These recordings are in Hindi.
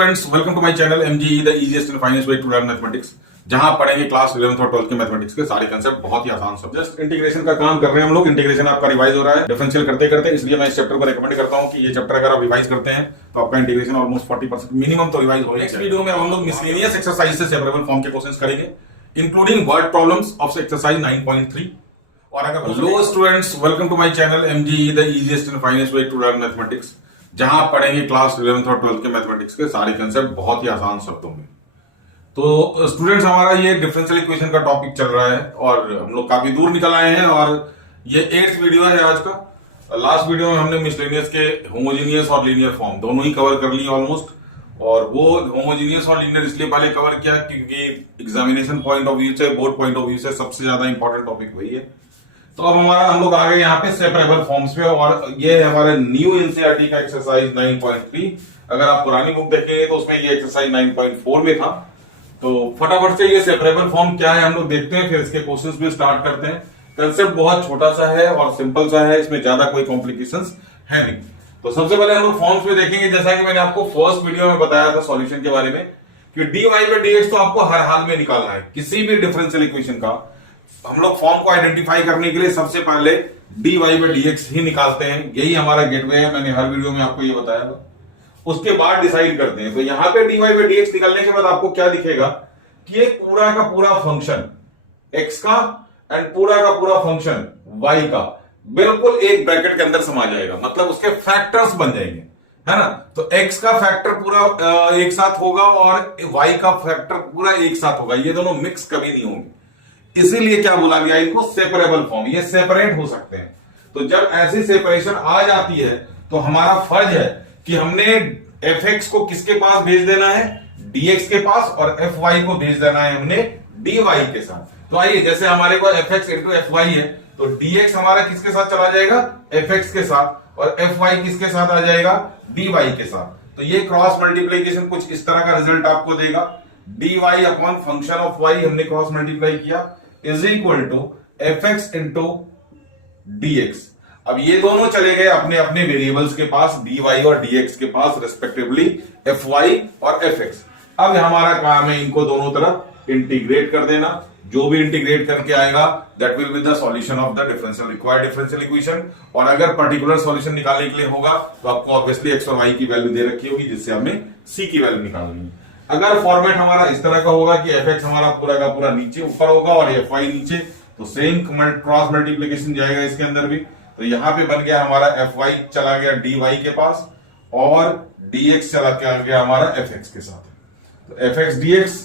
Students, welcome to my channel MGE the easiest and finest way to learn mathematics. जहां पढ़ेंगे क्लास 11th और 12th के मैथमेटिक्स के सारे कंसेप्ट बहुत ही आसान सब। जस्ट इंटीग्रेशन का काम कर रहे हैं हम लोग। इंटीग्रेशन आपका रिवाइज हो रहा है डिफरेंशियल करते करते, इसलिए मैं इस चैप्टर को रेकमेंड करता हूं कि ये चैप्टर अगर आप रिवाइज करते हैं तो आपका इंटीग्रेशन ऑलमोस्ट 40% मिनिमम तो रिवाइज हो जाएगा। नेक्स्ट वीडियो में हम लोग मिसलेनियस एक्सरसाइज से सेपरेबल फॉर्म के क्वेश्चंस करेंगे, including word problems of exercise 9.3। और अगर hello students, welcome to my channel MGE the easiest and finest way to learn mathematics. जहां पढ़ेंगे क्लास 11th और 12th के मैथमेटिक्स के सारे कंसेप्ट बहुत ही आसान शब्दों में। तो स्टूडेंट्स, हमारा ये डिफरेंशियल इक्वेशन का टॉपिक चल रहा है और हम लोग काफी दूर निकल आए हैं और ये 8th वीडियो है आज का। लास्ट वीडियो में हमने मिसलेनियस के होमोजीनियस और लीनियर फॉर्म दोनों ही कवर कर लिए ऑलमोस्ट। और वो होमोजीनियस और लीनियर इसलिए पहले कवर किया क्योंकि एग्जामिनेशन पॉइंट ऑफ व्यू से, बोर्ड पॉइंट ऑफ व्यू से सबसे ज्यादा इंपॉर्टेंट टॉपिक वही है। तो अब हम लोग आ गए यहाँ पे सेपरेबल फॉर्म्स पे और ये है हमारे न्यू एनसीईआरटी का एक्सरसाइज 9.3। अगर आप पुरानी बुक देखेंगे तो उसमें ये एक्सरसाइज 9.4 में था। तो फटाफट से ये सेपरेबल फॉर्म क्या है हम लोग देखते हैं, फिर इसके क्वेश्चंस भी स्टार्ट करते हैं। कंसेप्ट बहुत छोटा सा है और सिंपल सा है, इसमें ज्यादा कोई कॉम्प्लिकेशंस है नहीं। तो सबसे पहले हम लोग फॉर्म्स में देखेंगे, जैसा कि मैंने आपको फर्स्ट वीडियो में बताया था सॉल्यूशन के बारे में कि dy by dx तो आपको हर हाल में निकालना है किसी भी डिफरेंशियल इक्वेशन का। हम लोग फॉर्म को आइडेंटिफाई करने के लिए सबसे पहले dy by dx ही निकालते हैं, यही हमारा गेटवे है। मैंने हर वीडियो में आपको ये बताया था। उसके बाद डिसाइड करते हैं। तो यहां पे dy by dx निकालने के बाद आपको क्या दिखेगा कि ये पूरा का पूरा फंक्शन x का एंड पूरा का पूरा फंक्शन y का बिल्कुल एक ब्रैकेट के अंदर समा जाएगा, मतलब उसके फैक्टर्स बन जाएंगे, है ना। तो x का फैक्टर पूरा एक साथ होगा और y का फैक्टर पूरा एक साथ होगा, ये दोनों मिक्स कभी नहीं होंगे। इसीलिए क्या बोला गया इनको सेपरेबल फॉर्म, ये सेपरेट हो सकते हैं। तो जब ऐसी सेपरेशन आ जाती है तो हमारा फर्ज है कि हमने fx को किसके पास भेज देना है, dx के पास, और fy को भेज देना है हमने dy के साथ। तो आइए, जैसे हमारे को fx into fy है तो dx हमारा किसके साथ चला जाएगा, fx के साथ, और fy किसके साथ आ जाएगा, dy के साथ। तो ये क्रॉस मल्टीप्लीकेशन कुछ इस तरह का रिजल्ट आपको देगा। dy upon function of y हमने क्रॉस मल्टीप्लाई किया is equal to fx into dx। अब ये दोनों चले गए अपने अपने वेरिएबल्स के पास, dy और dx के पास रेस्पेक्टिवली fy और fx। अब हमारा काम है इनको दोनों तरफ इंटीग्रेट कर देना। जो भी इंटीग्रेट करके आएगा that will be the solution of the differential required differential equation. और अगर पर्टिकुलर सॉल्यूशन निकालने के लिए होगा तो आपको ऑब्वियसली x और y की वैल्यू दे रखी होगी, जिससे हमें c की वैल्यू निकालनी है। अगर फॉर्मेट हमारा इस तरह का होगा कि fx हमारा पूरा का पूरा नीचे ऊपर होगा और fy नीचे, तो सेम क्रॉस मल्टीप्लीकेशन जाएगा इसके अंदर भी। तो यहां पे बन गया हमारा fy चला गया dy के पास और dx चला गया हमारा fx के साथ। तो fx dx,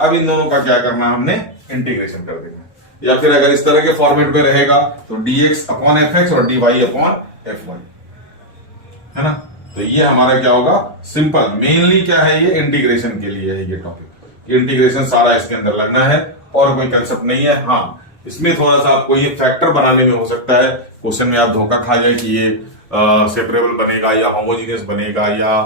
अब इन दोनों का क्या करना, हमने इंटीग्रेशन कर देना। या फिर अगर इस तरह के फॉर्मेट में रहेगा तो dx अपॉन fx और dy अपॉन fy, है ना। तो ये हमारा क्या होगा, सिंपल। मेनली क्या है, ये इंटीग्रेशन के लिए है ये टॉपिक। इंटीग्रेशन सारा इसके अंदर लगना है और कोई कंसेप्ट नहीं है। हाँ, इसमें थोड़ा सा आपको ये फैक्टर बनाने में हो सकता है क्वेश्चन में आप धोखा खा जाए कि ये सेपरेबल बनेगा या होमोजीनियस बनेगा या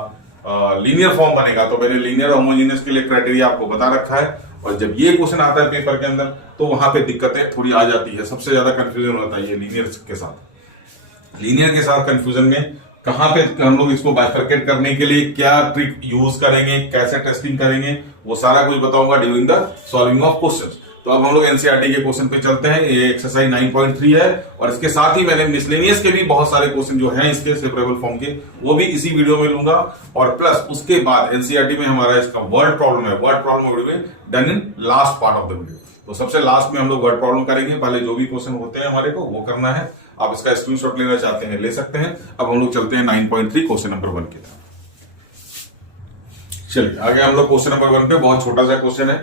लीनियर फॉर्म बनेगा। तो मैंने लीनियर होमोजीनियस के लिए क्राइटेरिया आपको बता रखा है, और जब ये क्वेश्चन आता है पेपर के अंदर तो वहां पे दिक्कतें थोड़ी आ जाती है। सबसे ज्यादा कंफ्यूजन होता है ये लीनियर के साथ। लीनियर के साथ कंफ्यूजन में कहां पे हम लोग इसको बाइफरकेट करने के लिए क्या ट्रिक यूज करेंगे, कैसे टेस्टिंग करेंगे, वो सारा कुछ बताऊंगा during the solving of questions. तो अब हम लोग एनसीईआरटी के क्वेश्चन पे चलते हैं। ये एक्सरसाइज 9.3 है और इसके साथ ही मैंने मिसलेनियस के भी बहुत सारे क्वेश्चन जो हैं इसके सेपरेबल फॉर्म के, वो भी इसी वीडियो में लूंगा। और प्लस उसके बाद एनसीईआरटी में हमारा इसका वर्ड प्रॉब्लम है, word problem done in last part of the video. तो सबसे लास्ट में हम लोग वर्ड प्रॉब्लम करेंगे। पहले जो भी क्वेश्चन होते हैं हमारे को वो करना है। आप इसका स्क्रीनशॉट लेना चाहते हैं ले सकते हैं। अब हम लोग चलते हैं 9.3 क्वेश्चन नंबर 1 की तरफ। चलिए आगे हम लोग क्वेश्चन नंबर 1 पे, बहुत छोटा सा क्वेश्चन है।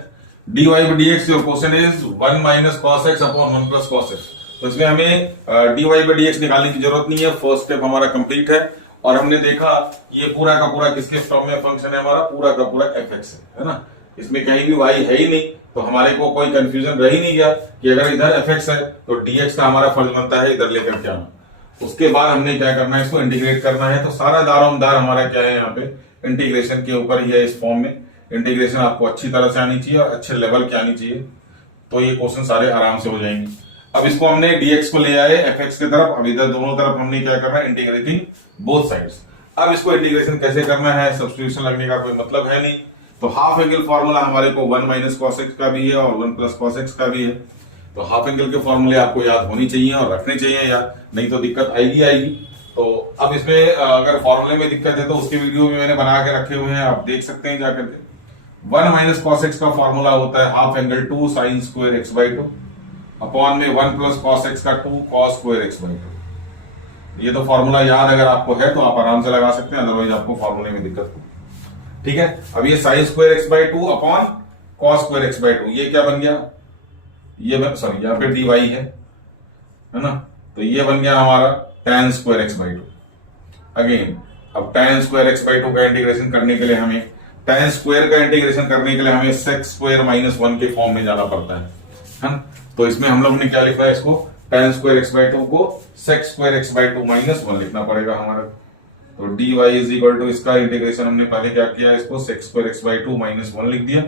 dy by dx, your question is 1 minus cos x upon 1 plus cos x। तो इसमें हमें dy by dx निकालने की जरूरत नहीं है, फर्स्ट स्टेप हमारा कंप्लीट है। और हमने देखा ये पूरा का पूरा किसके फॉर्म में फंक्शन है, हमारा पूरा का पूरा fx है ना। इसमें कहीं भी y है ही नहीं, तो हमारे को कोई कंफ्यूजन रह ही नहीं गया कि अगर इधर fx है तो dx का हमारा फर्ज बनता है इधर लेकर के आना। उसके बाद हमने क्या करना है, इसको इंटीग्रेट करना है। तो सारा दारोमदार हमारा क्या है, यहाँ पे इंटीग्रेशन के ऊपर ही है। इस फॉर्म में इंटीग्रेशन आपको अच्छी तरह से आनी चाहिए और अच्छे लेवल की आनी चाहिए, तो ये क्वेश्चन सारे आराम से हो जाएंगे। अब इसको हमने dx को ले आए fx की तरफ। अब इधर दोनों तरफ हमने क्या करना है, इंटीग्रेटिंग बोथ साइड्स। अब इसको इंटीग्रेशन कैसे करना है, सब्स्टिट्यूशन लगने का कोई मतलब है नहीं। तो हाफ एंगल फॉर्मूला हमारे को 1 माइनस कॉस एक्स का भी है और 1 प्लस कॉस एक्स का भी है। तो हाफ एंगल के फॉर्मूले आपको याद होनी चाहिए और रखने चाहिए यार, नहीं तो दिक्कत आएगी। तो अब इसमें अगर फॉर्मूले में दिक्कत है तो उसकी वीडियो भी मैंने बना के रखे हुए हैं, आप देख सकते हैं जाकर के। 1 माइनस कॉस एक्स का फॉर्मूला होता है half angle 2 sine square x by 2 upon में 1 प्लस कॉस एक्स का 2 कॉस स्क्वायर एक्स बाई 2। ये तो फॉर्मूला याद अगर आपको है तो आप आराम से लगा सकते हैं, अदरवाइज आपको फॉर्मूले में दिक्कत हो। ठीक है, अब ये sine square x by 2 upon cos square x by 2, ये क्या बन गया, ये सॉरी यहाँ पे dy है ना, तो ये बन गया हमारा tan square x by 2। Again अब tan स्क्वायर एक्स बाई 2 का इंटीग्रेशन करने के लिए हमें tan स्क्वायर का इंटीग्रेशन करने के लिए हमें sec स्क्वायर माइनस 1 के फॉर्म में जाना पड़ता है। तो इसमें हम लोग ने क्या लिखा है, इसको tan स्क्वायर एक्स बाई 2 को sec square x by 2 minus 1 लिखना पड़ेगा हमारा। तो dy इज इक्वल टू, इसका इंटीग्रेशन हमने पहले क्या किया, इसको sec square x by 2 minus 1 लिख दिया।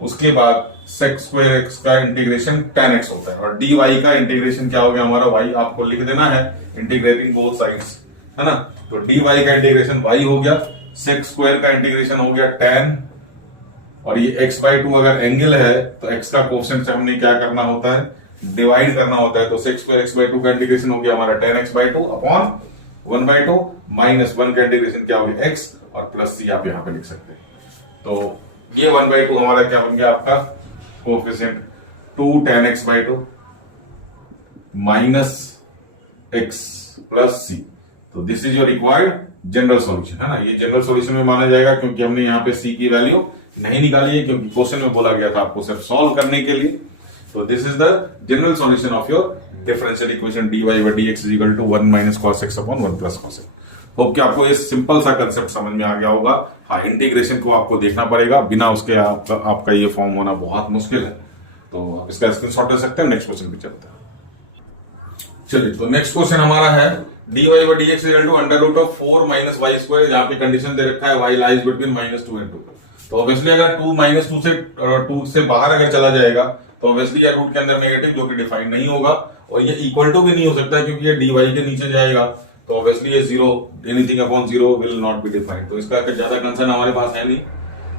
उसके बाद sec स्क्वायर एक्स का इंटीग्रेशन tan x होता है और dy का इंटीग्रेशन क्या हो गया हमारा, y आपको लिख देना है, इंटीग्रेटिंग बोथ साइड्स, है ना। तो dy का इंटीग्रेशन y हो गया, sec स्क्वायर का इंटीग्रेशन हो गया tan, और ये x बाई 2 अगर एंगल है तो x का कोफिशिएंट से हमने क्या करना होता है, डिवाइड करना होता है। तो sec स्क्वायर x बाई 2 का इंटीग्रेशन हो गया हमारा tan x by 2 upon 1 by 2 minus 1 का इंटीग्रेशन क्या हो गया x और प्लस c आप यहाँ पे लिख सकते हैं। तो ये 1 बाई 2 हमारा क्या बन गया आपका coefficient 2 tan x by 2 minus x plus c। तो this is your required general solution, है ना। ये जनरल सॉल्यूशन में माना जाएगा क्योंकि हमने यहाँ पे c की वैल्यू नहीं निकाली है, क्योंकि क्वेश्चन में बोला गया था आपको सिर्फ सॉल्व करने के लिए। तो this is the general solution of your differential equation dy by dx is equal to 1 minus cos x upon 1 plus cos x। Hope कि आपको ये सिंपल सा कंसेप्ट समझ में आ गया होगा। हाँ, इंटीग्रेशन को आपको देखना पड़ेगा, बिना उसके आपका ये फॉर्म होना बहुत मुश्किल है। तो आप इसका स्क्रीनशॉट ले सकते हैं। नेक्स्ट क्वेश्चन पे चलते हैं। चलिए, तो नेक्स्ट क्वेश्चन हमारा है dy by dx is equal to under root of 4 minus y square. जहां पे कंडीशन दे रखा है y lies between -2 and 2। तो ऑब्वियसली अगर 2 माइनस 2 से बाहर अगर चला जाएगा तो ऑब्वियसली ये रूट के अंदर नेगेटिव जो कि डिफाइन नहीं होगा, और ये इक्वल टू भी नहीं हो सकता क्योंकि ये dy के नीचे जाएगा। तो ऑब्वियसली ये 0, anything upon 0 will not be defined. तो इसका ज्यादा कंसर्न हमारे पास है नहीं।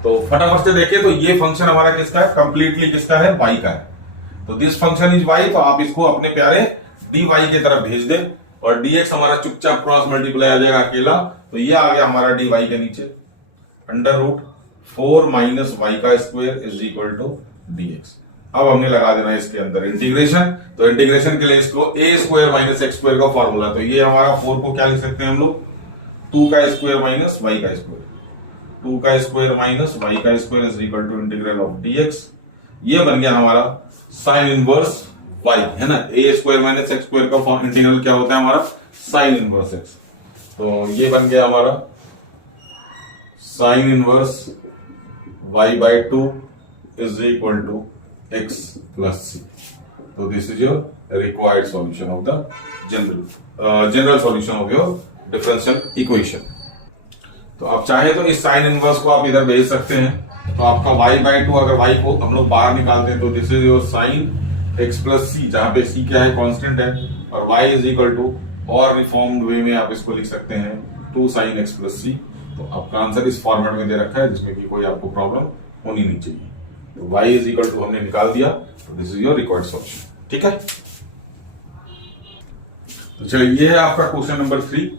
तो फटाफट से देखिए, तो ये फंक्शन हमारा किसका है, कंप्लीटली किसका है, y का है। तो दिस फंक्शन इज y। तो आप इसको अपने प्यारे dy की तरफ भेज दें और dx हमारा चुपचाप क्रॉस मल्टीप्लाई आ जाएगा अकेला। तो ये आ गया हमारा dy के नीचे अंडर रूट 4 माइनस वाई का square is equal to dx। अब हमने लगा देना इसके अंदर इंटीग्रेशन। तो इंटीग्रेशन के लिए इसको a square minus x square का फॉर्मूला। तो ये हमारा 4 को क्या लिख सकते हैं हम लोग, 2 का स्क्वायर माइनस वाई का स्क्वायर, 2 का स्क्वायर माइनस वाई का square is equal to integral of dx। ये बन गया हमारा साइन इनवर्स y, है ना। a square minus x square का इंटीग्रल क्या होता है हमारा, साइन इनवर्स x। तो ये बन गया हमारा sine inverse y by 2 is equal to x plus c। तो this is your required solution of the general solution of your differential equation. तो आप चाहे तो इस साइन इनवर्स को आप इधर भेज सकते हैं। तो आपका y बाई 2 अगर y को हम लोग बाहर निकालते हैं तो this is your sine x plus c, जहां पे c क्या है, कांस्टेंट है, और y इज इक्वल टू, और रिफॉर्म्ड वे में आप इसको लिख सकते हैं 2 साइन x प्लस c। तो आपका आंसर इस फॉर्मेट में दे रखा है जिसमें कि कोई आपको प्रॉब्लम होनी नहीं चाहिए। तो y इज इक्वल टू हमने निकाल दिया। तो this is your required solution, ठीक है। तो चलिए, ये है आपका question number 3।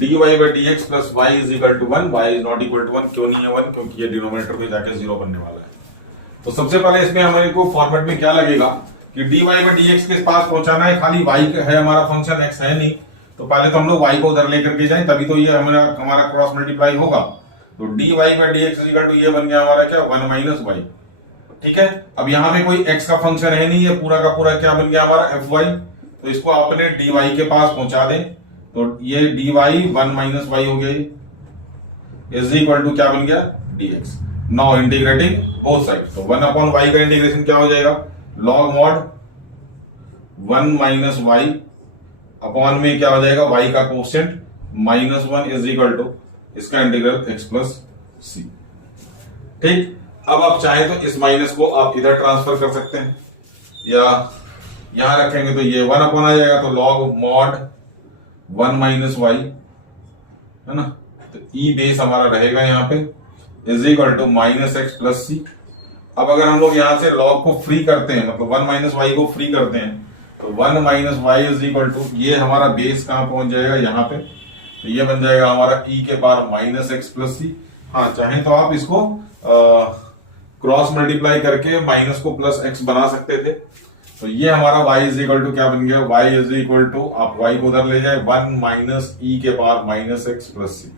dy by dx plus y is equal to 1, y is not equal to 1। क्यों नहीं है 1, क्योंकि ये डिनोमिनेटर में जाके 0 बनने वाला है। तो सबसे पहले इसमें हमारे को फॉर्मेट में क्या लगेगा कि dy by dx के पास पहुंचाना है, खाली y है हमारा फंक्शन, x है नहीं। तो पहले तो हम लोग y को उधर लेकर के जाएं, तभी तो ये हमारा क्रॉस मल्टीप्लाई होगा। तो dy by dx is equal to, ये बन गया हमारा क्या, 1 माइनस y, ठीक है। अब यहाँ पे कोई x का फंक्शन है नहीं, ये पूरा का पूरा क्या बन गया हमारा fy। तो इसको आपने dy के पास पहुंचा दें। तो ये dy 1 माइनस y हो गया, इज इक्वल टू क्या बन गया, dx। Now integrating both side. तो 1 अपॉन y का इंटीग्रेशन क्या हो जाएगा, log mod 1 minus y upon में क्या हो जाएगा, y का कोफिशिएंट -1 इज इक्वल टू इसका इंटीग्रल x प्लस c, ठीक। अब आप चाहें तो इस माइनस को आप इधर ट्रांसफर कर सकते हैं, या यहां रखेंगे तो ये 1 अपॉन आ जाएगा। तो लॉग मॉड 1 माइनस y, है ना। तो ई बेस हमारा रहेगा यहाँ पे is equal to minus x plus c. अब अगर हम लोग यहाँ से लॉग को फ्री करते हैं, मतलब 1 माइनस वाई को फ्री करते हैं, तो 1 minus y is equal to, ये हमारा बेस कहाँ पहुंच जाएगा, यहाँ पे। तो ये बन जाएगा हमारा ई के पावर माइनस एक्स प्लस सी। हाँ, चाहे तो आप इसको क्रॉस मल्टीप्लाई करके माइनस को प्लस एक्स बना सकते थे। तो ये हमारा y इज इक्वल टू क्या बन गया, y इज इक्वल टू, आप y को उधर ले जाए, 1 माइनस ई के पावर माइनस एक्स प्लस सी।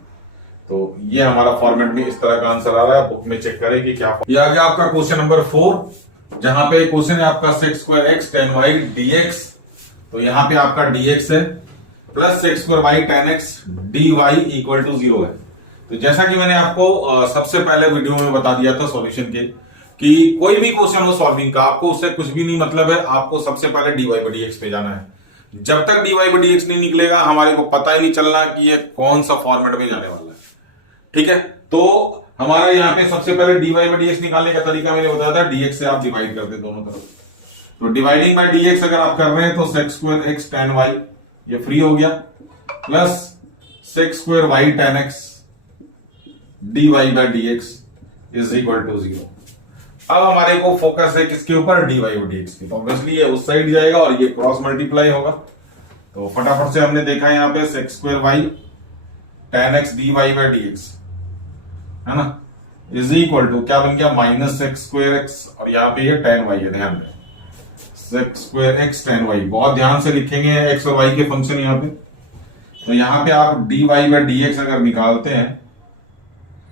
तो ये हमारा फॉर्मेट में इस तरह का आंसर आ रहा है। बुक में चेक करें कि क्या। ये आ गया आपका क्वेश्चन नंबर 4, जहां पे क्वेश्चन है आपका sec square x tan y dx। तो यहाँ पे आपका dx है plus sec square y tan x d y equal to 0 है। तो जैसा कि मैंने आपको सबसे पहले वीडियो में बता दिया था सॉल्यूशन के, कि कोई भी क्वेश्चन हो सॉल्विंग का, आपको उससे कुछ भी नहीं मतलब है, आपको सबसे पहले dy by dx पे जाना है। जब तक dy by dx नहीं निकलेगा, हमारे को पता ही नहीं चलना कि ये कौन सा फॉर्मेट में जाने वाला है। ठीक है, तो हमारा यहाँ पे सबसे पहले dy by dx निकालने का तरीका मैंने बताया था, dx से आप डिवाइड कर दे दोनों तरफ। तो डिवाइडिंग बाय dx अगर आप कर रहे हैं तो sec square x tan y ये फ्री हो गया, plus sec square y tan x dy by dx is equal to 0। अब हमारे को फोकस है किसके ऊपर, dy by dx की। तो ऑब्वियसली ये उस साइड जाएगा और ये क्रॉस मल्टीप्लाई होगा। तो फटाफट से हमने देखा यहाँ पे sec square y tan x dy by dx है ना, इज इक्वल टू क्या बन गया, माइनस सेक्स स्क्वायर एक्स, और यहाँ पे ये टेन वाई है, ध्यान रहे sec square x tan y. बहुत ध्यान से लिखेंगे एक्स और वाई के फंक्शन यहाँ पे। तो यहाँ पे आप dy by dx अगर निकालते हैं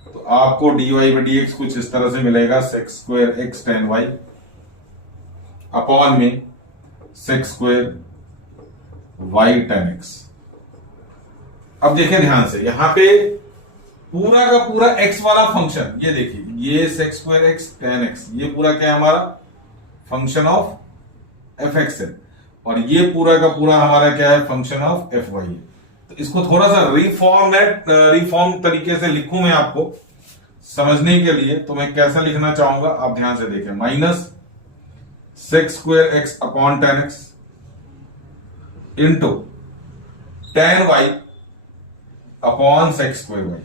तो आपको dy by dx कुछ इस तरह से मिलेगा, sec square x tan y upon में sec square y tan x. अब देखिए ध्यान से, यहां पे पूरा का पूरा x वाला फंक्शन, ये देखिए, ये sex square x ten x, ये पूरा क्या है हमारा फंक्शन ऑफ एफ एक्स है, और ये पूरा का पूरा हमारा क्या है, फंक्शन ऑफ एफ वाई है। तो इसको थोड़ा सा रिफॉर्म तरीके से लिखूं मैं आपको समझने के लिए। तो मैं कैसा लिखना चाहूंगा, आप ध्यान से देखें, minus sec square x upon tan x into tan y upon sec square y.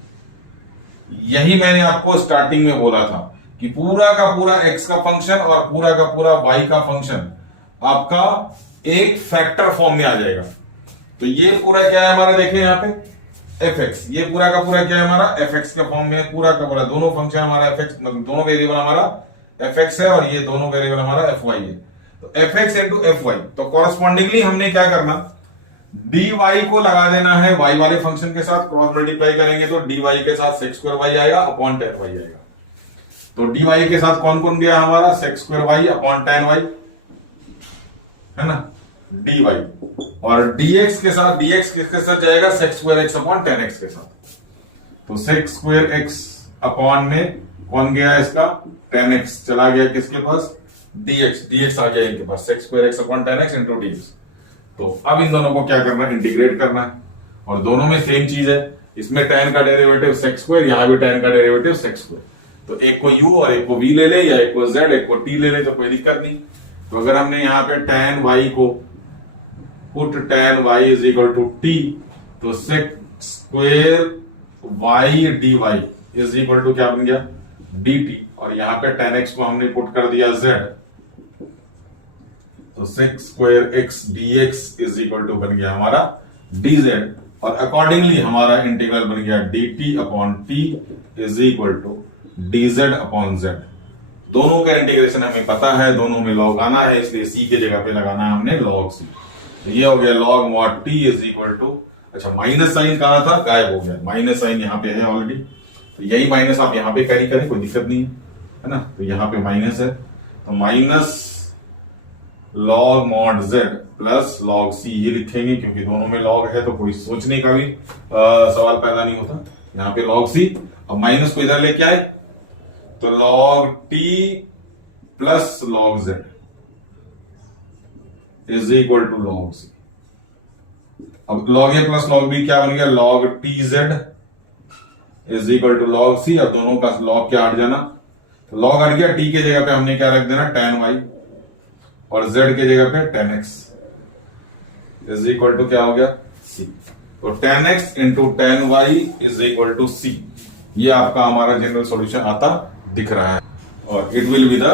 यही मैंने आपको स्टार्टिंग में बोला था कि पूरा का पूरा एक्स का फंक्शन और पूरा का पूरा वाई का फंक्शन आपका एक फैक्टर फॉर्म में आ जाएगा। तो ये पूरा क्या है हमारा, देखें यहाँ पे एफ एक्स, ये पूरा का पूरा क्या है हमारा एफ एक्स के फॉर्म में, पूरा का पूरा दोनों फंक्शन हमारा एफ एक्स, मतलब दोनों वेरिएबल हमारा एफ एक्स है और ये दोनों वेरिएबल हमारा एफ वाई है। तो f x into f y. तो कॉरस्पॉन्डिंगली हमने क्या करना, डी वाई को लगा देना है वाई वाले फंक्शन के साथ, क्रॉस मल्टीप्लाई करेंगे तो डी वाई के साथ सेक्स स्क्वायर वाई आएगा अपॉन टेन वाई आएगा। तो डी वाई के साथ कौन कौन गया हमारा, sec square y upon tan y है ना, डी वाई, और डीएक्स के साथ, डीएक्स किसके साथ जाएगा, sex square x upon tan x के साथ। तो सेक्स स्क्वायर एक्स अपॉन में कौन गया इसका, टेन एक्स चला गया किसके पास, डीएक्स, डीएक्स आ गया इनके पास, sec square x upon tan x into dx. तो अब इन दोनों को क्या करना है, इंटीग्रेट करना है, और दोनों में सेम चीज है, इसमें टेन का डेरिवेटिव सेक्स स्क्वायर, यहां भी टेन का डेरिवेटिव सेक्स स्क्वायर। तो एक को u और एक को v ले ले, या एक को z एक को t ले ले, तो कोई दिक्कत नहीं। तो अगर हमने यहाँ पे tan y को put tan y is equal to t, तो sec square y dy is equal to क्या बन गया, dt, और यहाँ पे tan x को हमने पुट कर दिया z, तो sec square x dx is equal to बन गया हमारा dz, और अकॉर्डिंगली हमारा इंटीग्रल बन गया dt upon t is equal to dz upon z। दोनों का इंटीग्रेशन हमें पता है, दोनों में लॉग आना है, इसलिए c के जगह पे लगाना है हमने log c। तो ये हो गया log mod t is equal to, अच्छा माइनस साइन कहां था, गायब हो गया, माइनस साइन यहाँ पे है ऑलरेडी, तो यही माइनस आप यहाँ पे कैरी करें, कोई दिक्कत नहीं है ना। तो यहाँ पे माइनस है, तो minus log mod z plus log c ये लिखेंगे, क्योंकि दोनों में log है तो कोई सोचने का भी सवाल पैदा नहीं होता। यहाँ पे log c, अब माइनस को इधर लेके आए तो log t plus log z is equal to log c। अब log a plus log b क्या बन गया, log tz is equal to log c। अब दोनों का log क्या हट जाना, तो log हट गया, t के जगह पे हमने क्या रख देना, tan y, और z के जगह पे tan x is equal to क्या हो गया c। तो tan x into tan y is equal to c। ये आपका हमारा जनरल सॉल्यूशन आता दिख रहा है और it will be the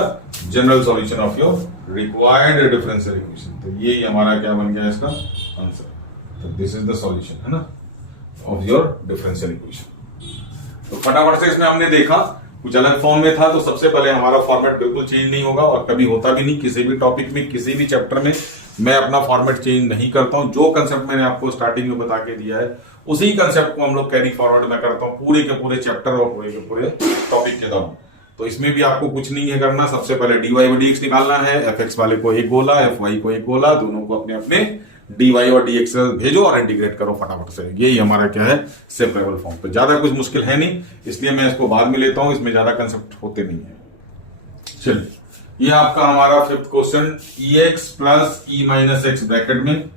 general solution of your required differential equation. तो ये हमारा क्या बन गया इसका आंसर। तो दिस इज द सॉल्यूशन है ना ऑफ योर डिफरेंशियल इक्वेशन। तो फटाफट से इसमें हमने देखा कुछ अलग फॉर्म में था। तो सबसे पहले हमारा फॉर्मेट बिल्कुल चेंज नहीं होगा और कभी होता भी नहीं। किसी भी टॉपिक में किसी भी चैप्टर में मैं अपना फॉर्मेट चेंज नहीं करता हूं। जो कंसेप्ट मैंने आपको स्टार्टिंग में बता के दिया है उसी कंसेप्ट को हम लोग कैरी फॉरवर्ड में करता हूं पूरे के पूरे चैप्टर और पूरे के पूरे टॉपिक के दौरान। तो इसमें भी आपको कुछ नहीं है करना। सबसे पहले dy/dx निकालना है। fx वाले को एक गोला, fy को एक गोला, दोनों को अपने अपने dy और dx भेजो और इंटीग्रेट करो फटाफट से। यही हमारा क्या है सेपरेबल फॉर्म। तो ज्यादा कुछ मुश्किल है नहीं, इसलिए मैं इसको बाद में लेता हूं। इसमें ज्यादा कंसेप्ट होते नहीं है। चलिए ये आपका हमारा fifth question ex plus e minus x bracket में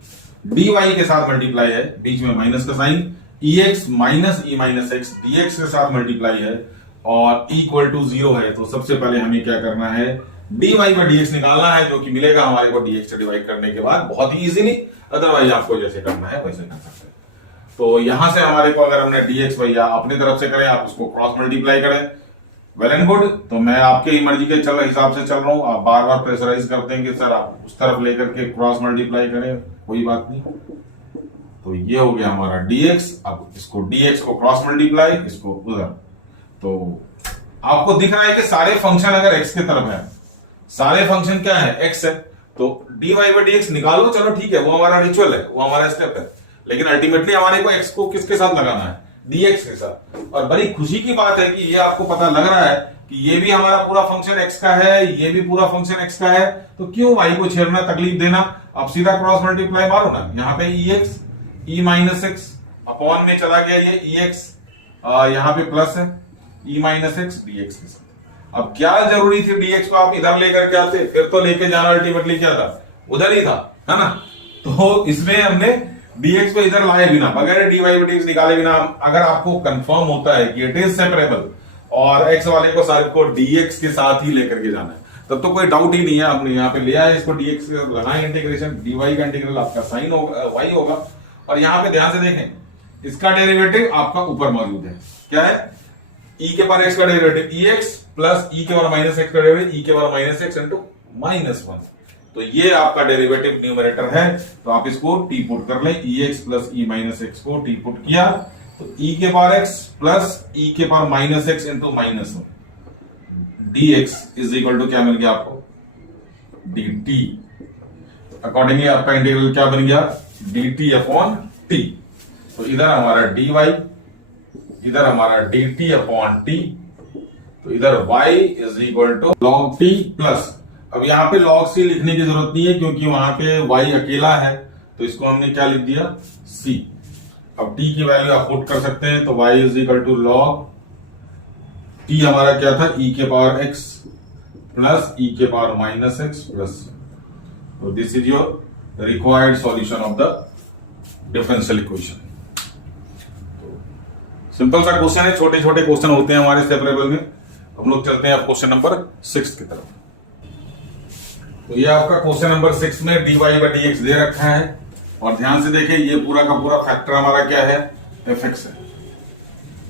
dy के साथ मल्टीप्लाई है, बीच में माइनस का sign, ex minus e minus x dx के साथ मल्टीप्लाई है और इक्वल टू 0 है। तो सबसे पहले हमें क्या करना है dy/dx निकालना है, जो कि मिलेगा हमारे को dx से डिवाइड करने के बाद बहुत ही इजीली। अदरवाइज आपको जैसे करना है वैसे कर सकते हैं। तो यहां से हमारे को अगर हमने dx भैया अपनी तरफ से करें, आप उसको क्रॉस मल्टीप्लाई करें, वेल एंड गुड। तो मैं आपके मर्जी के हिसाब से चल रहा हूं। आप बार बार प्रेशराइज करते हैं कि सर आप उस तरफ लेकर के क्रॉस मल्टीप्लाई करें, कोई बात नहीं। तो ये हो गया हमारा dx। अब इसको dx को क्रॉस मल्टीप्लाई, इसको उधर। तो आपको दिख रहा है कि सारे फंक्शन अगर x की तरफ है, सारे फंक्शन क्या है x है, तो dy/dx निकालो, चलो ठीक है, वो हमारा रिचुअल है, वो हमारा स्टेप है। लेकिन अल्टीमेटली हमारे को x को किसके साथ लगाना है, dx के साथ। और बड़ी खुशी की बात है कि ये आपको पता लग रहा है कि ये भी हमारा पूरा फंक्शन x का है, ये भी पूरा फंक्शन x का है। तो क्यों y को छेड़ना, तकलीफ देना। आप सीधा क्रॉस मल्टीप्लाई मारो ना। यहाँ पे ex e minus x upon में चला गया, ये ex यहाँ पे प्लस है e माइनस एक्स dx के साथ। अब क्या जरूरी थी dx को आप इधर लेकर के आते, फिर तो लेके जाना अल्टीमेटली क्या था, उधर ही था, है ना। तो इसमें हमने dx को इधर लाए बिना, बगैर dy/dx निकाले बिना, अगर आपको कंफर्म होता है कि इट इज सेपरेबल और x वाले को सारे को dx के साथ ही लेकर के जाना है, तब तो कोई डाउट ही नहीं है। आपने यहाँ पे लिया है इसको dx लगाए इंटीग्रेशन, dy का इंटीग्रल आपका साइन होगा, y होगा। और यहाँ पे ध्यान से देखें, इसका डेरिवेटिव आपका ऊपर मौजूद है, क्या है, e के पावर x का डेरिवेटिव ex प्लस e के पावर माइनस एक्स का डेरिवेटिव e के power minus x into minus 1। तो ये आपका डेरिवेटिव न्यूमरेटर है। तो आप इसको टी पुट कर लें, ex plus e minus x को टी पुट किया तो e के पावर x प्लस e के power minus x into minus 1 dx is equal to क्या मिल गया आपको, dt। अकॉर्डिंगली आपका इंटीग्रल क्या बन गया, dt अपॉन t। तो इधर हमारा dy, इधर हमारा dt अपॉन t। तो इधर y is equal to log t plus, अब यहाँ पे log c लिखने की जरूरत नहीं है क्योंकि वहां पे y अकेला है, तो इसको हमने क्या लिख दिया, c। अब t की वैल्यू आप पुट कर सकते हैं, तो y is equal to log t हमारा क्या था, e के पावर x प्लस e के पावर माइनस एक्स प्लस। तो this is your required solution of the differential equation. Simple सा क्वेश्चन है, छोटे छोटे क्वेश्चन होते हैं हमारे सेपरेबल में। हम लोग चलते हैं अब क्वेश्चन नंबर 6 की तरफ। तो ये आपका क्वेश्चन नंबर 6 में dy/dx दे रखा है और ध्यान से देखें, ये पूरा का पूरा फैक्टर हमारा क्या है, fx है,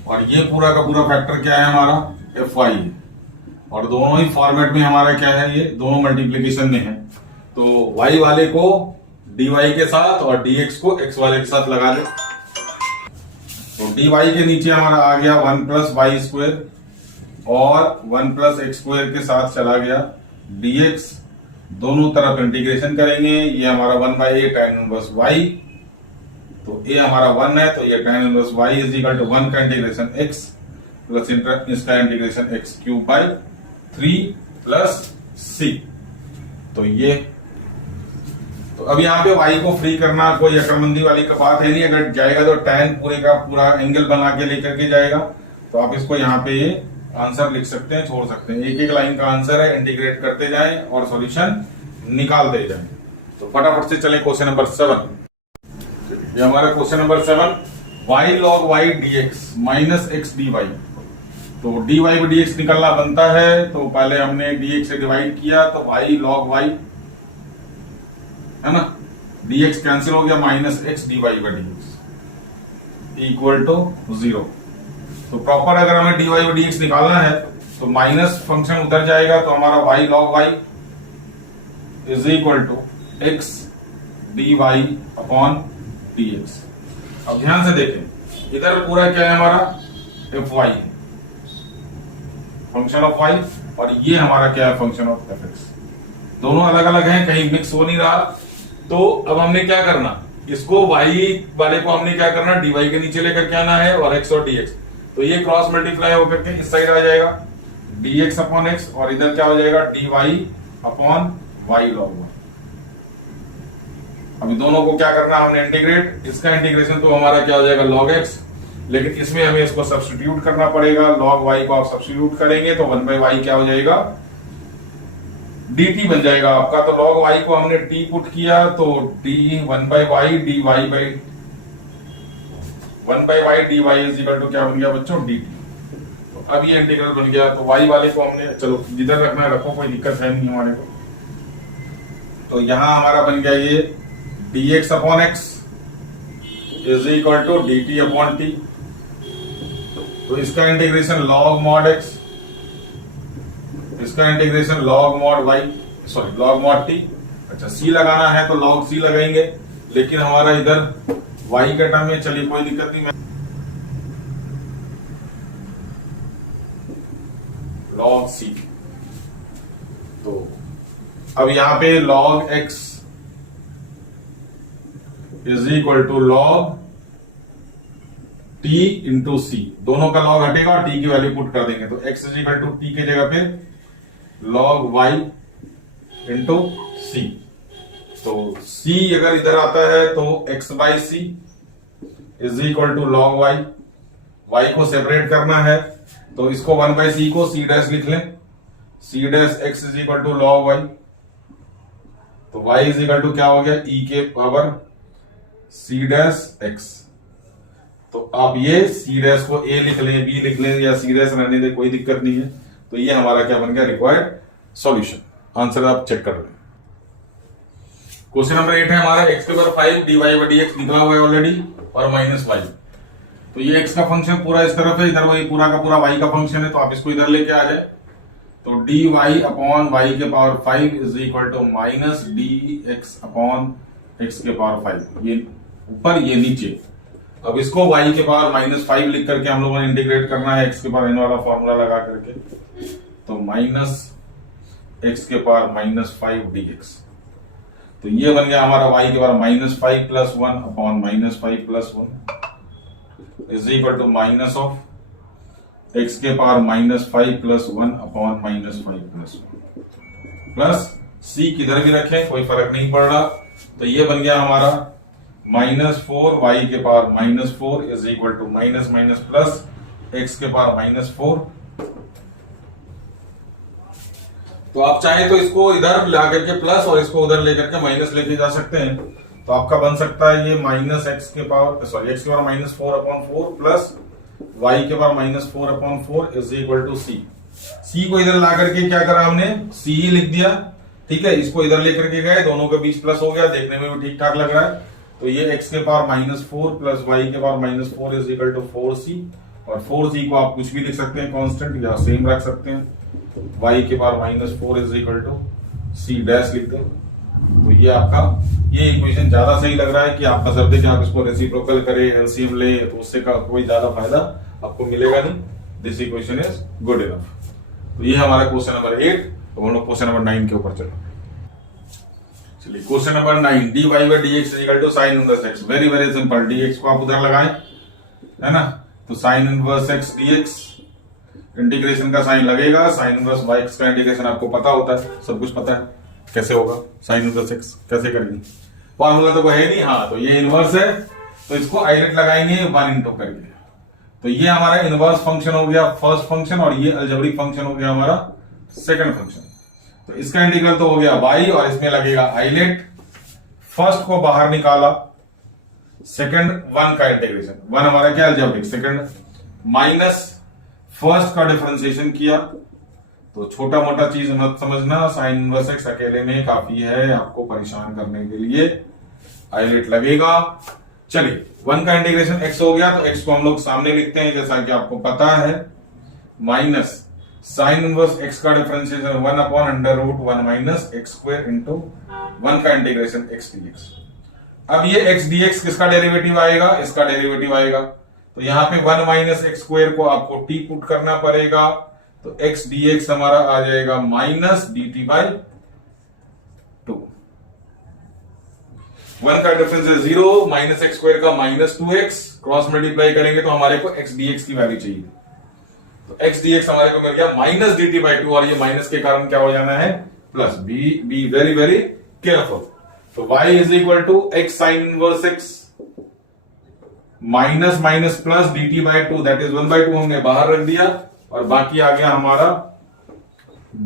और ये पूरा का पूरा फैक्टर क्या है हमारा, fy है। और दोनों ही फॉर्मेट में हमारा क्या है, ये दोनों मल्टीप्लीकेशन में है। तो y वाले को dy के साथ और dx को x वाले के साथ लगा दे। तो dy के नीचे हमारा आ गया 1 प्लस वाई स्क्वायर और 1 प्लस एक्स स्क्वायर के साथ चला गया dx। दोनों तरफ इंटीग्रेशन करेंगे, ये हमारा 1/a tan इनवर्स y। तो a हमारा 1 है, तो ये tan inverse y is equal to 1 का इंटीग्रेशन x प्लस इसका integration x cube by 3 plus c। तो ये, तो अब यहाँ पे y को फ्री करना कोई अकड़मंदी वाली का बात है नहीं। अगर जाएगा तो tan पूरे का पूरा एंगल बना के लेकर के जाएगा। तो आप इसको यहाँ पे ये आंसर लिख सकते हैं, छोड़ सकते हैं। एक एक लाइन का आंसर है, इंटीग्रेट करते जाएं और सॉल्यूशन निकालते जाएं। तो फटाफट से चलें क्वेश्चन नंबर 7। ये हमारा question number 7, y log y dx minus x dy। तो dy/dx निकलना बनता है, तो पहले हमने dx से डिवाइड किया, तो y log y है ना, dx कैंसिल हो गया, minus x dy/dx। Equal to 0। तो प्रॉपर अगर हमें dy और dx निकालना है तो माइनस फंक्शन उधर जाएगा, तो हमारा y log y is equal to x dy upon dx। अब ध्यान से देखें, इधर पूरा क्या है हमारा fy है, फंक्शन ऑफ y, और ये हमारा क्या है फंक्शन ऑफ fx। दोनों अलग अलग हैं, कहीं मिक्स हो नहीं रहा। तो अब हमने क्या करना, इसको y वाले को हमने क्या करना, dy के नीचे लेकर के आना है और x और dx। तो ये क्रॉस मल्टीप्लाई होकर के इस साइड आ जाएगा dx अपॉन x, और इधर क्या हो जाएगा dy अपॉन y log y। अभी दोनों को क्या करना हमने इंटीग्रेट, इसका इंटीग्रेशन तो हमारा क्या हो जाएगा log x, लेकिन इसमें हमें इसको सब्स्टिट्यूट करना पड़ेगा। log y को आप सब्स्टिट्यूट करेंगे तो 1/y क्या हो जाएगा dt बन जाएगा आपका। तो log y को हमने t पुट किया तो d 1/y dy by 1/y dy is equal to क्या बन गया बच्चों dt। तो अब ये इंटीग्रल बन गया। तो y वाले को हमने, चलो जिधर रखना है रखो, कोई दिक्कत है नहीं हमारे को। तो यहां हमारा बन गया ये dx upon x is equal to dt upon t। तो इसका इंटीग्रेशन log mod x, इसका integration log mod y, sorry log mod t। अच्छा c लगाना है तो log c लगाएंगे, लेकिन हमारा इधर y के टर्म में, चलिए कोई दिक्कत नहीं, log c। तो अब यहां पे log x is equal to log t into c, दोनों का log हटेगा और t की वैल्यू पुट कर देंगे। तो x is equal to t के जगह पे log y इंटू c। तो c अगर इधर आता है तो x by C is equal to log y, y को सेपरेट करना है तो इसको 1/c को c डैश लिख लें, c dash x is equal to log y। तो y इज इक्वल टू क्या हो गया e के पावर c डैश x। तो अब ये c डैश को a लिख लें, b लिख लें या c डैश रहने दे, कोई दिक्कत नहीं है। तो ये हमारा क्या बन गया रिक्वायर्ड सॉल्यूशन। आंसर आप चेक कर लें। क्वेश्चन नंबर 8 है हमारा x के बराबर 5 dy by dx निकला हुआ है ऑलरेडी, और माइनस y। तो ये x का फंक्शन पूरा इस तरफ है, इधर वही पूरा का पूरा y का फंक्शन है, तो आप इसको इधर लेके आ जाए। तो dy अपॉन y के power 5 is equal to minus dx upon x के पावर 5, ये ऊपर ये नीचे। अब इसको y के पावर माइनस 5 लिख करके हम लोगों ने इंटीग्रेट करना है x के पावर n वाला फॉर्मूला लगा करके। तो माइनस x के पावर माइनस 5 dx। तो ये बन गया हमारा y के power minus 5 plus 1 upon minus 5 plus 1 is equal to minus of x के power minus 5 plus 1 upon minus 5 plus 1 plus c किधर भी रखें कोई फर्क नहीं पड़ रहा। तो ये बन गया हमारा माइनस 4 y के power minus 4 is equal to minus minus plus x के पावर माइनस 4। तो आप चाहे तो इसको इधर ला करके प्लस और इसको उधर लेकर के माइनस लेके जा सकते हैं। तो आपका बन सकता है ये माइनस x के पावर, सॉरी x के power minus 4 upon 4 plus y के power minus 4 upon 4 is equal to c। c को इधर ला करके क्या करा हमने, c ही लिख दिया, ठीक है। इसको इधर लेकर के गए, दोनों के बीच प्लस हो गया, देखने में भी ठीक ठाक लग रहा है। तो ये x के पावर माइनस 4 प्लस y के power minus 4 is equal to 4c, और 4c को आप कुछ भी लिख सकते हैं कांस्टेंट, या सेम रख सकते हैं। y के power minus 4 is equal to c dash लिख दें। तो ये आपका ये इक्वेशन ज्यादा सही लग रहा है कि आपका शब्द है कि आप इसको रेसिप्रोकल करें, एलसीएम ले, तो उससे का कोई ज्यादा फायदा आपको मिलेगा नहीं। This equation is good enough. तो ये हमारा क्वेश्चन नंबर 8। तो हम लोग क्वेश्चन नंबर 9 के ऊपर चलो। चलिए question number 9, dy by dx is equal to sin inverse x। Very very simple, dx को आप उधर लगाएं, है ना। तो sin inverse x dx, integration का साइन लगेगा, साइन इनवर्स x का इंटीग्रेशन आपको पता होता है, सब कुछ पता है कैसे होगा। साइन इनवर्स x कैसे करेंगे, फॉर्मूला तो कोई है नहीं। हाँ, तो ये इनवर्स है तो इसको आइलेट लगाएंगे 1 इंटू करके। तो ये हमारा इनवर्स फंक्शन हो गया फर्स्ट फंक्शन, और ये अलजेब्रिक फंक्शन हो गया हमारा सेकंड फंक्शन। तो इसका इंटीग्रल तो हो गया y, और इसमें लगेगा आइलेट। फर्स्ट को बाहर निकाला, सेकंड 1 का इंटीग्रेशन, 1 हमारा क्या अलजेब्रिक, सेकंड माइनस फर्स्ट का डिफरेंशिएशन किया। तो छोटा मोटा चीज मत समझना, साइन इनवर्स x अकेले में काफी है आपको परेशान करने के लिए। आइलेट लगेगा, चलिए 1 का इंटीग्रेशन x हो गया, तो x को हम लोग सामने लिखते हैं जैसा कि आपको पता है, माइनस साइन इनवर्स x का differentiation 1 upon under root 1 minus x square into 1 का इंटीग्रेशन x dx। अब ये x dx किसका डेरिवेटिव आएगा? इसका डेरिवेटिव आएगा, तो यहां पे 1 माइनस एक्स स्क्वायर को आपको t पुट करना पड़ेगा, तो x dx हमारा आ जाएगा माइनस dt बाई 2। 1 का डिफरेंस है 0, माइनस एक्स स्क्वायर का माइनस 2x, क्रॉस मल्टीप्लाई करेंगे तो हमारे को x dx की वैल्यू चाहिए, तो x dx हमारे को मिल गया माइनस dt बाई 2, और ये माइनस के कारण क्या हो जाना है? Plus. Be very very careful. तो y is equal to x sine inverse x minus minus plus dt by 2, that is 1/2 हमने बाहर रख दिया, और बाकी आ गया हमारा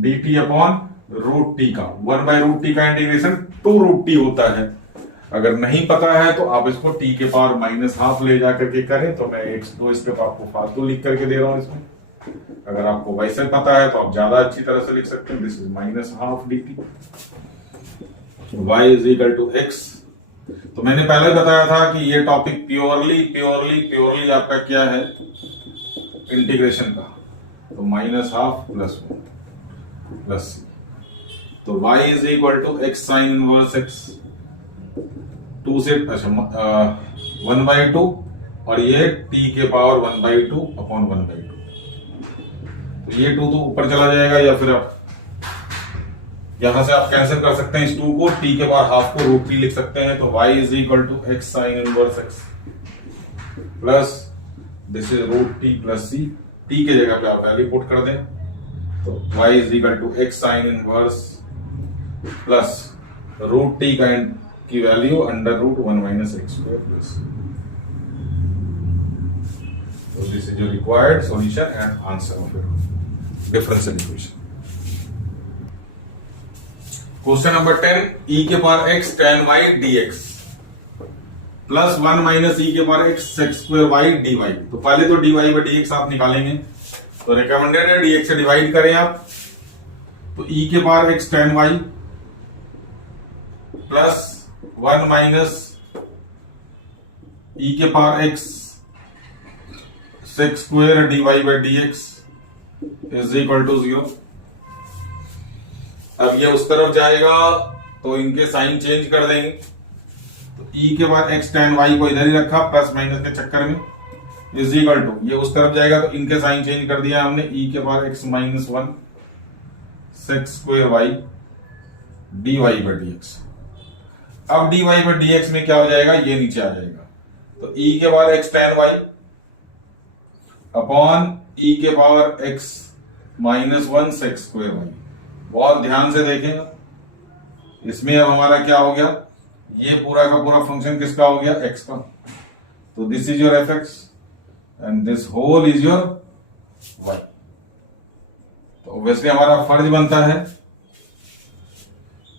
dt अपॉन रूट टी का 1/√t का इंटीग्रेशन 2√t होता है। अगर नहीं पता है तो आप इसको t के पावर माइनस हाफ ले जाकर के करें, तो मैं एक दो स्टेप आपको फालतू लिख करके दे रहा हूं इसमें। अगर आपको वैसे पता है तो आप ज्यादा अच्छी तरह से लिख सकते हैं, this is minus half dt, y is equal to x। तो मैंने पहले बताया था कि ये टॉपिक प्योरली आपका क्या है? इंटीग्रेशन का, तो minus half plus 1 plus c, तो y is equal to x sine inverse x 2 से 1/2, और ये t के पावर 1/2 अपॉन 1/2, तो ये 2 तो ऊपर चला जाएगा, या फिर आप यहां से आप कैंसिल कर सकते हैं इस 2 को, t के पावर हाफ को रूट t लिख सकते हैं, तो y is equal to x sine inverse x plus this is root t plus c, t के जगह पे आप वैल्यू पुट कर दें, तो y is equal to x sine inverse plus root t की value under root 1 minus x square plus, so this is your required solution and answer of your differential equation. Question number 10, e के power x tan y dx plus 1 minus e के power x sec square y dy। तो पहले तो dy बाई dx आप निकालेंगे, तो रिकमेंडेड है dx से डिवाइड करें आप, तो e के power x tan y plus 1 minus e के power x sec square dy by dx is equal to 0। अब ये उस तरफ जाएगा तो इनके साइन चेंज कर देंगे, तो e के बाद x tan y को इधर ही रखा प्लस माइनस के चक्कर में, इज इक्वल टू ये उस तरफ जाएगा तो इनके साइन चेंज कर दिया हमने, e के बाद x minus 1 sec square y dy by dx। अब dy बाई dx में क्या हो जाएगा? ये नीचे आ जाएगा, तो e के बाद x tan y upon e के power x minus 1 sec square y। बहुत ध्यान से देखें, इसमें अब हमारा क्या हो गया? ये पूरा का पूरा फंक्शन किसका हो गया? x का, तो this is your fx and this whole is your y। तो ऑब्वियसली हमारा फर्ज बनता है,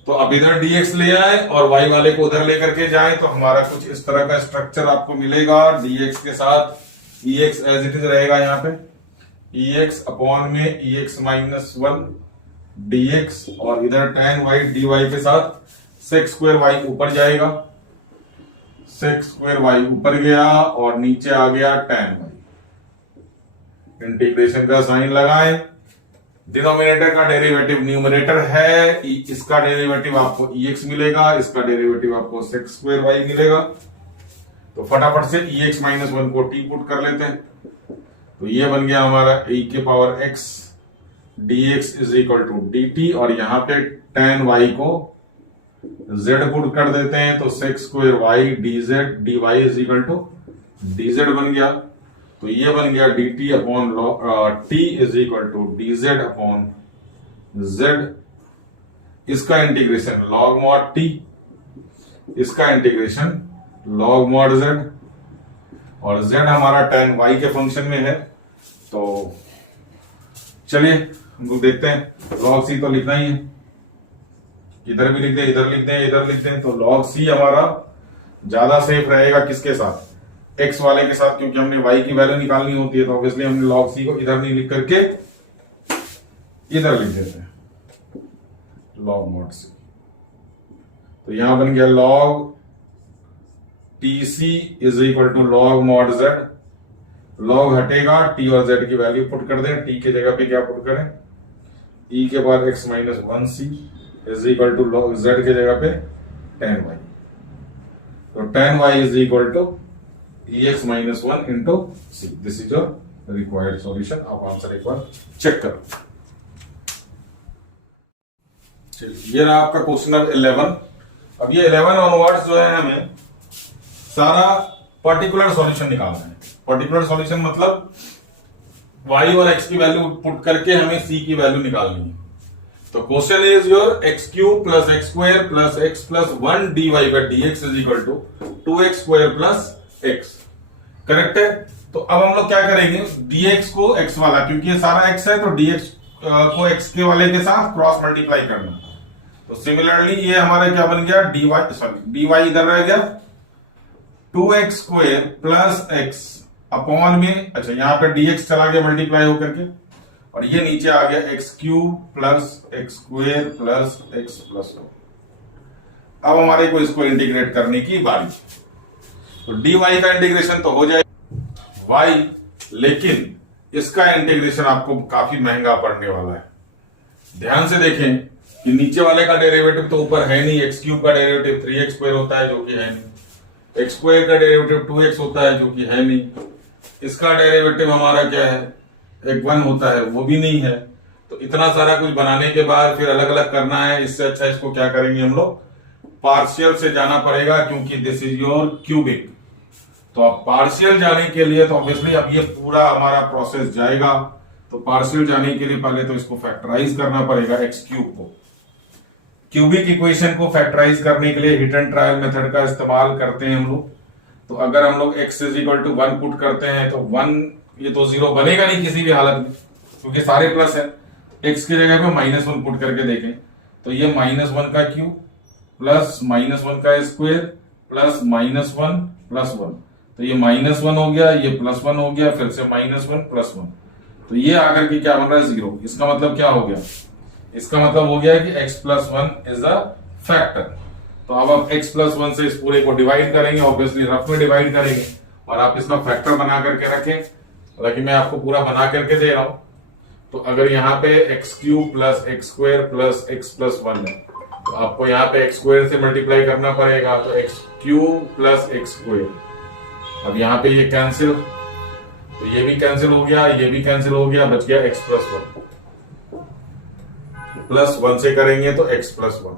तो अब इधर dx ले आए और y वाले को उधर लेकर के जाए, तो हमारा कुछ इस तरह का स्ट्रक्चर आपको मिलेगा। dx के साथ ex एज इट इज रहेगा यहाँ पे, ex अपॉन में ex माइनस 1 dx, और इधर tan y dy के साथ sec स्क्वायर y ऊपर जाएगा, sec स्क्वायर y ऊपर गया और नीचे आ गया tan y। इंटीग्रेशन का साइन लगाएं, डिनोमिनेटर का डेरिवेटिव न्यूमरेटर है, इसका डेरिवेटिव आपको ex मिलेगा, इसका डेरिवेटिव आपको sec स्क्वायर y मिलेगा, तो फटाफट से ex माइनस 1 को t पुट कर लेते हैं, तो ये बन गया हमारा e के power x dx is equal to dt, और यहां पे tan y को z पुट कर देते हैं, तो sec square y dz dy is equal to dz बन गया, तो ये बन गया dt upon t is equal to dz upon z। इसका इंटीग्रेशन log mod t, इसका इंटीग्रेशन log mod z, और z हमारा tan y के फंक्शन में है, तो चलिए हम लोग देखते हैं। log c तो लिखना ही है, इधर भी लिख दें, इधर लिख दें, इधर लिख दें, तो log c हमारा ज्यादा सेफ रहेगा किसके साथ? x वाले के साथ, क्योंकि हमने y की वैल्यू निकालनी होती है, तो ऑब्वियसली हमने log c को इधर नहीं लिख करके इधर लिख देते हैं, log mod c। तो यहां बन गया log TC is equal to log mod Z, log हटेगा, T और Z की वैल्यू पुट कर दें, T की जगह पे क्या पुट करें, E के बाद x minus 1C is equal to log Z की जगह पे tan y, तो tan y is equal to EX minus 1 into C। This is your required solution. आप आंसर एक बार चेक करो। चलिए, ये रहा आपका क्वेश्चन नंबर 11। अब ये 11 ऑनवर्ड्स जो है हमें सारा पर्टिकुलर सॉल्यूशन निकालना है। पर्टिकुलर सॉल्यूशन मतलब y और x की वैल्यू पुट करके हमें c की वैल्यू निकालनी है। तो question is your x cube plus x square plus x plus 1 dy by dx is equal to 2x square plus x। Correct है। तो अब हम लोग क्या करेंगे, dx को x वाला, क्योंकि ये सारा x है तो dx को x के वाले के साथ क्रॉस मल्टीप्लाई करना। तो सिमिलरली ये हमारा क्या बन गया, dy इधर रह गया 2x square plus x upon में, अच्छा यहाँ पे dx चला गया मल्टीप्लाई होकर के, और ये नीचे आ गया x cube plus x square plus x plus 1। अब हमारे को इसको इंटीग्रेट करने की बारी। तो dy का इंटीग्रेशन तो हो जाए y, लेकिन इसका इंटीग्रेशन आपको काफी महंगा पड़ने वाला है। ध्यान से देखें कि नीचे वाले का डेरिवेटिव तो ऊपर है नहीं, x क्यूब का डेरिवेटिव 3x स्क्वायर होता है जो कि है नहीं, x स्क्वायर का डेरिवेटिव 2x होता है जो कि है नहीं, इसका डेरिवेटिव हमारा क्या है, एक 1 होता है, वो भी नहीं है। तो इतना सारा कुछ बनाने के बाद फिर अलग अलग करना है, इससे अच्छा इसको क्या करेंगे हम लोग, पार्शियल से जाना पड़ेगा, क्योंकि दिस इज योर क्यूबिक। तो अब पार्शियल जाने के लिए तो ऑब्वियसली अब ये पूरा हमारा प्रोसेस जाएगा। तो पार्शियल जाने के लिए पहले तो इसको फैक्टराइज करना पड़ेगा, एक्स क्यूब को। क्यूबिक इक्वेशन को फैक्टराइज करने के लिए हिट एंड ट्रायल मेथड का इस्तेमाल करते हैं हम लोग। तो अगर हम लोग x is equal to 1 put करते हैं तो 1, ये तो 0 बनेगा नहीं किसी भी हालत में, क्योंकि सारे प्लस है। x की जगह पे -1 पुट करके देखें तो ये -1 का क्यूब प्लस -1 का स्क्वायर प्लस -1 प्लस 1, तो ये -1 हो गया, ये +1 हो गया, फिर से -1 प्लस 1, तो ये आकर के क्या बन रहा है, 0। इसका मतलब क्या हो गया, इसका मतलब हो गया कि x plus 1 is a factor. तो अब आप x प्लस 1 से इस पूरे को डिवाइड करेंगे, ऑब्वियसली रफ में डिवाइड करेंगे, और आप इसका फैक्टर बना करके रखें। हालांकि मैं आपको पूरा बना करके दे रहा हूं। तो अगर यहाँ पे x cube plus x square plus x plus 1 है, तो आपको यहाँ पे x स्क्वायर से मल्टीप्लाई करना पड़ेगा, तो x cube plus x square. अब यहाँ पे ये कैंसिल, तो ये भी कैंसिल हो गया, ये भी कैंसिल हो गया, बच गया x प्लस 1। प्लस 1 से करेंगे तो x प्लस 1।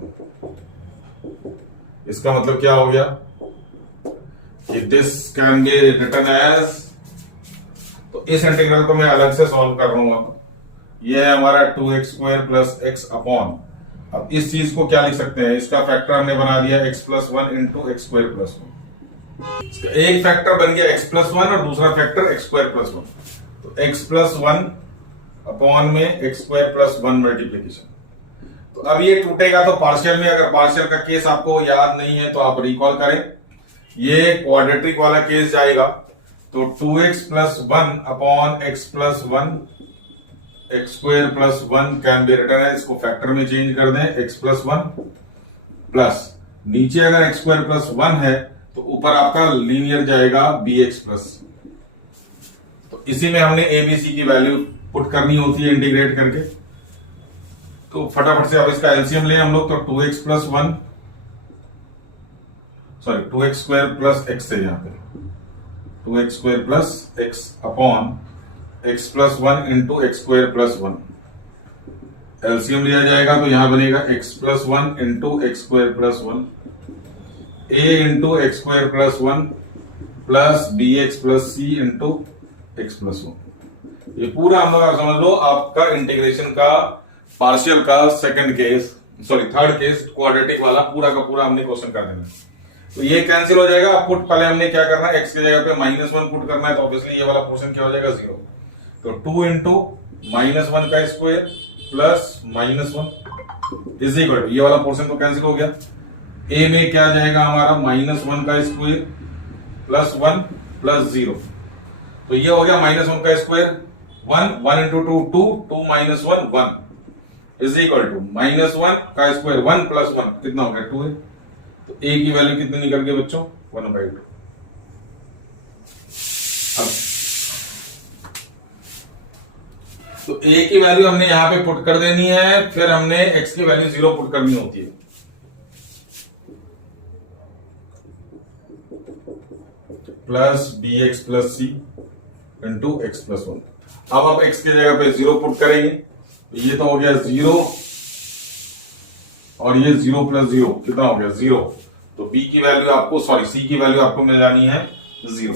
इसका मतलब क्या हो गया कि this can be written as, तो इस इंटीग्रल को मैं अलग से सॉल्व कर रहा हूं। अब ये है हमारा 2x square plus x upon, अब इस चीज को क्या लिख सकते हैं, इसका फैक्टर हमने बना दिया x plus 1 into x square plus 1। एक फैक्टर बन गया x प्लस 1 और दूसरा फैक्टर x स्क्वायर प्लस 1। तो x प्लस 1 अपॉन में एक्स स्क्वायर प्लस 1 मल्टीप्लीकेशन। तो अब ये टूटेगा तो पार्शियल में, अगर पार्शियल का केस आपको याद नहीं है तो आप रिकॉल करें, ये क्वाड्रेटिक वाला केस जाएगा। तो 2x plus 1 upon x plus 1 x square plus 1 can be written है, इसको फैक्टर में चेंज कर दें, x प्लस 1 प्लस नीचे अगर एक्स स्क्वायर प्लस 1 है तो ऊपर आपका लीनियर जाएगा bx प्लस। तो इसी में हमने abc की वैल्यू पुट करनी होती है इंटीग्रेट करके। तो फटाफट से अब इसका एलसीएम लें हम लोग, तो 2x plus 1 sorry 2x square plus x है, यहाँ पे 2x square plus x upon x plus 1 into x square plus 1। LCM लिया जाएगा तो यहां बनेगा x plus 1 into x square plus 1 a into x square plus 1 plus b x plus c into x plus 1। ये पूरा हम लोग आप समझ लो आपका इंटीग्रेशन का पार्शियल का second case, sorry third case, quadratic वाला पूरा का पूरा हमने क्वेश्चन कर देना। तो ये कैंसिल हो जाएगा। पुट पहले हमने क्या करना है, x की जगह पे -1 पुट करना है, तो ऑब्वियसली ये वाला पोर्शन क्या हो जाएगा, 0। तो 2 इंटू -1 का square plus -1 is equal to, ये वाला पोर्शन तो कैंसिल हो गया। a में क्या जाएगा हमारा, -1 का स्क्वायर प्लस 1 प्लस 0, तो ये हो गया -1 का square 1 into 2 2 -1 1 is equal to -1 का स्क्वायर 1 प्लस 1 कितना हो गया 2 है। तो a की वैल्यू कितनी निकल गई बच्चों, 1/2। तो a की वैल्यू हमने यहां पे पुट कर देनी है, फिर हमने x की वैल्यू 0 पुट करनी होती है। Plus bx plus c into x plus 1। अब आप x की जगह पे 0 पुट करेंगे, तो ये तो हो गया 0 और ये 0 प्लस 0 कितना हो गया 0। तो b की वैल्यू आपको c की वैल्यू आपको मिल जानी है 0।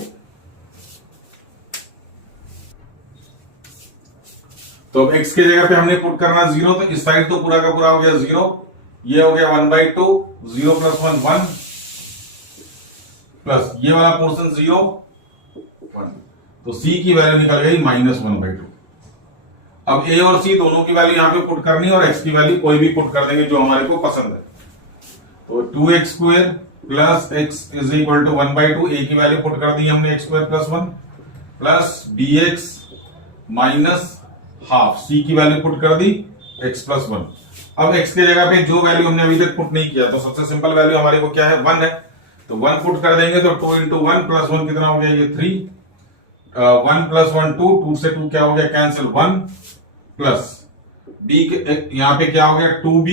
तो अब x की जगह पे हमने पुट करना 0, तो इस साइड तो पूरा का पूरा हो गया 0, ये हो गया 1/2, 0 प्लस 1 1 प्लस ये वाला पोर्शन 0 1, तो c की वैल्यू निकल गई -1/2। अब a और c दोनों की वैल्यू यहां पे पुट करनी है और x की वैल्यू कोई भी पुट कर देंगे जो हमारे को पसंद है। तो 2x² plus x is equal to 1/2, a की वैल्यू पुट कर दी हमने x² plus 1 plus bx minus half, c की वैल्यू पुट कर दी x प्लस 1। अब x की जगह पे जो वैल्यू हमने अभी तक पुट नहीं किया, तो सबसे सिंपल वैल्यू हमारे को क्या है 1 है, तो 1 पुट कर देंगे, तो 2 इंटू 1 प्लस 1 कितना हो गया ये 3, 1 प्लस 1 2, 2 से 2 क्या हो गया कैंसिल 1 प्लस b यहां पे क्या हो गया 2b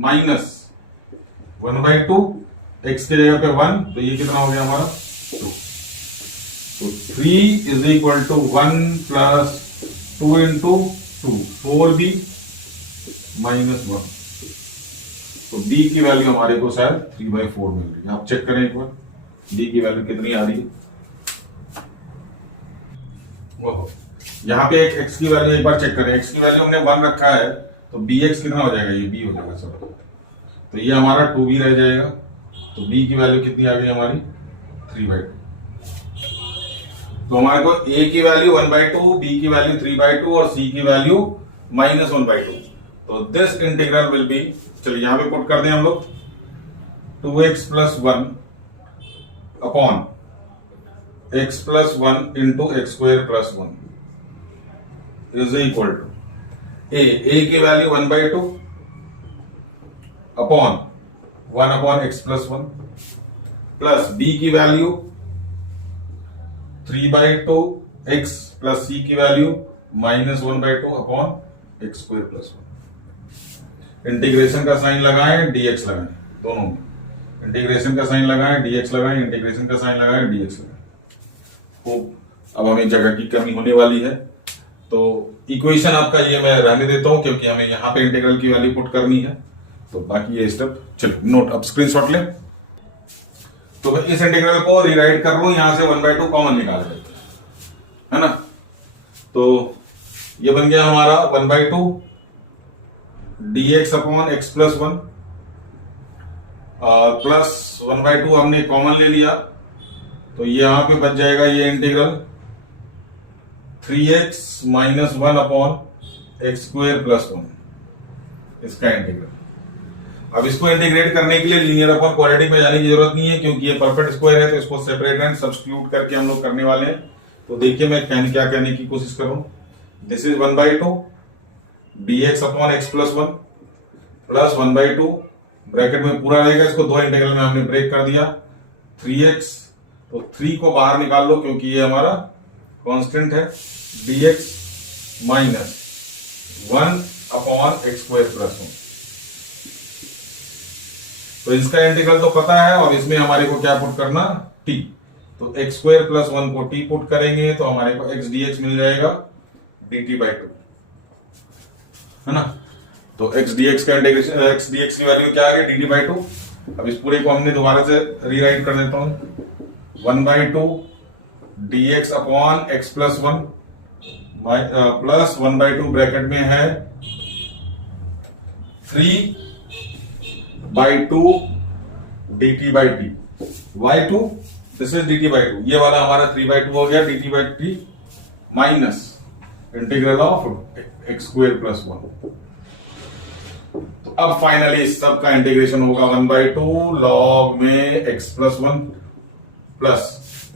माइनस 1/2, x की जगह पे 1, तो ये कितना हो गया हमारा 2। तो 3 is equal to 1 plus 2 into 2 4b minus 1। तो b की वैल्यू हमारे को शायद 3/4 मिल रही है। आप चेक करें एक बार b की वैल्यू कितनी आ रही है। यहाँ पे एक x की वैल्यू एक बार चेक करें, x की वैल्यू हमने 1 रखा है, तो bx कितना हो जाएगा, ये b हो जाएगा सर, तो ये हमारा 2b रह जाएगा। तो b की वैल्यू कितनी आ गई हमारी 3/2। तो हमारे को a की वैल्यू 1/2, b की वैल्यू 3/2 और c की वैल्यू -1/2। तो दिस इंटीग्रल विल बी, चलिए यहां पे पुट कर दें हम लोग, 2x plus 1 upon x plus 1 into x² plus 1 is equal to a की value 1/2 upon 1 upon x plus 1 plus b की वैल्यू 3/2 x प्लस c की value -1/2 upon x² plus 1। Integration का साइन लगाएं, dx लगाएं, दोनों में इंटीग्रेशन का साइन लगाएं, dx लगाएं, इंटीग्रेशन का साइन लगाएं, dx लगाएं। अब हमें जगह की कमी होने वाली है, तो इक्वेशन आपका ये मैं रहने देता हूं क्योंकि हमें यहां पे इंटीग्रल की वैल्यू पुट करनी है। तो बाकी ये स्टेप चलो नोट, अब स्क्रीनशॉट ले। तो भाई इस इंटीग्रल को रीराइट कर लो, यहां से 1/2 कॉमन निकाल देते है ना। तो ये बन गया हमारा 1/2 dx upon x plus 1 plus 1/2 हमने कॉमन ले लिया, तो यहां पे बच जाएगा ये integral 3x minus 1 upon x² plus 1, इसका इंटीग्रल। अब इसको इंटीग्रेट करने के लिए लीनियर अपॉन क्वाड्रेटिक में जाने की जरूरत नहीं है क्योंकि ये परफेक्ट स्क्वायर है, तो इसको सेपरेट एंड सब्स्टिट्यूट करके हम लोग करने वाले हैं। तो देखिए मैं क्या कहने की कोशिश कर रहा हूं, this is 1/2 dx upon x plus 1 plus 1/2 bracket में पूरा रहेगा, इसको दो इंटीग्रल में हमने ब्रेक कर दिया 3x, तो 3 को बाहर निकाल लो क्योंकि ये हमारा कांस्टेंट है, dx minus 1 upon x² plus 1। तो इसका इंटीग्रल तो पता है और इसमें हमारे को क्या पुट करना t, तो x² प्लस 1 को t पुट करेंगे तो हमारे को x dx मिल जाएगा dt/2 है ना। तो x dx का इंटीग्रेशन, x dx की वैल्यू क्या आ गई dt/2। अब इस पूरे को हमने दोबारा से रीराइट कर देता हूं, 1/2 dx upon x plus 1 plus 1/2 bracket में है 3/2 dt/t, y2 this is dt/2, ये वाला हमारा 3/2 हो गया dt/t minus integral of x² plus 1। तो अब फाइनली सब का इंटीग्रेशन होगा 1/2 लॉग में x प्लस 1 प्लस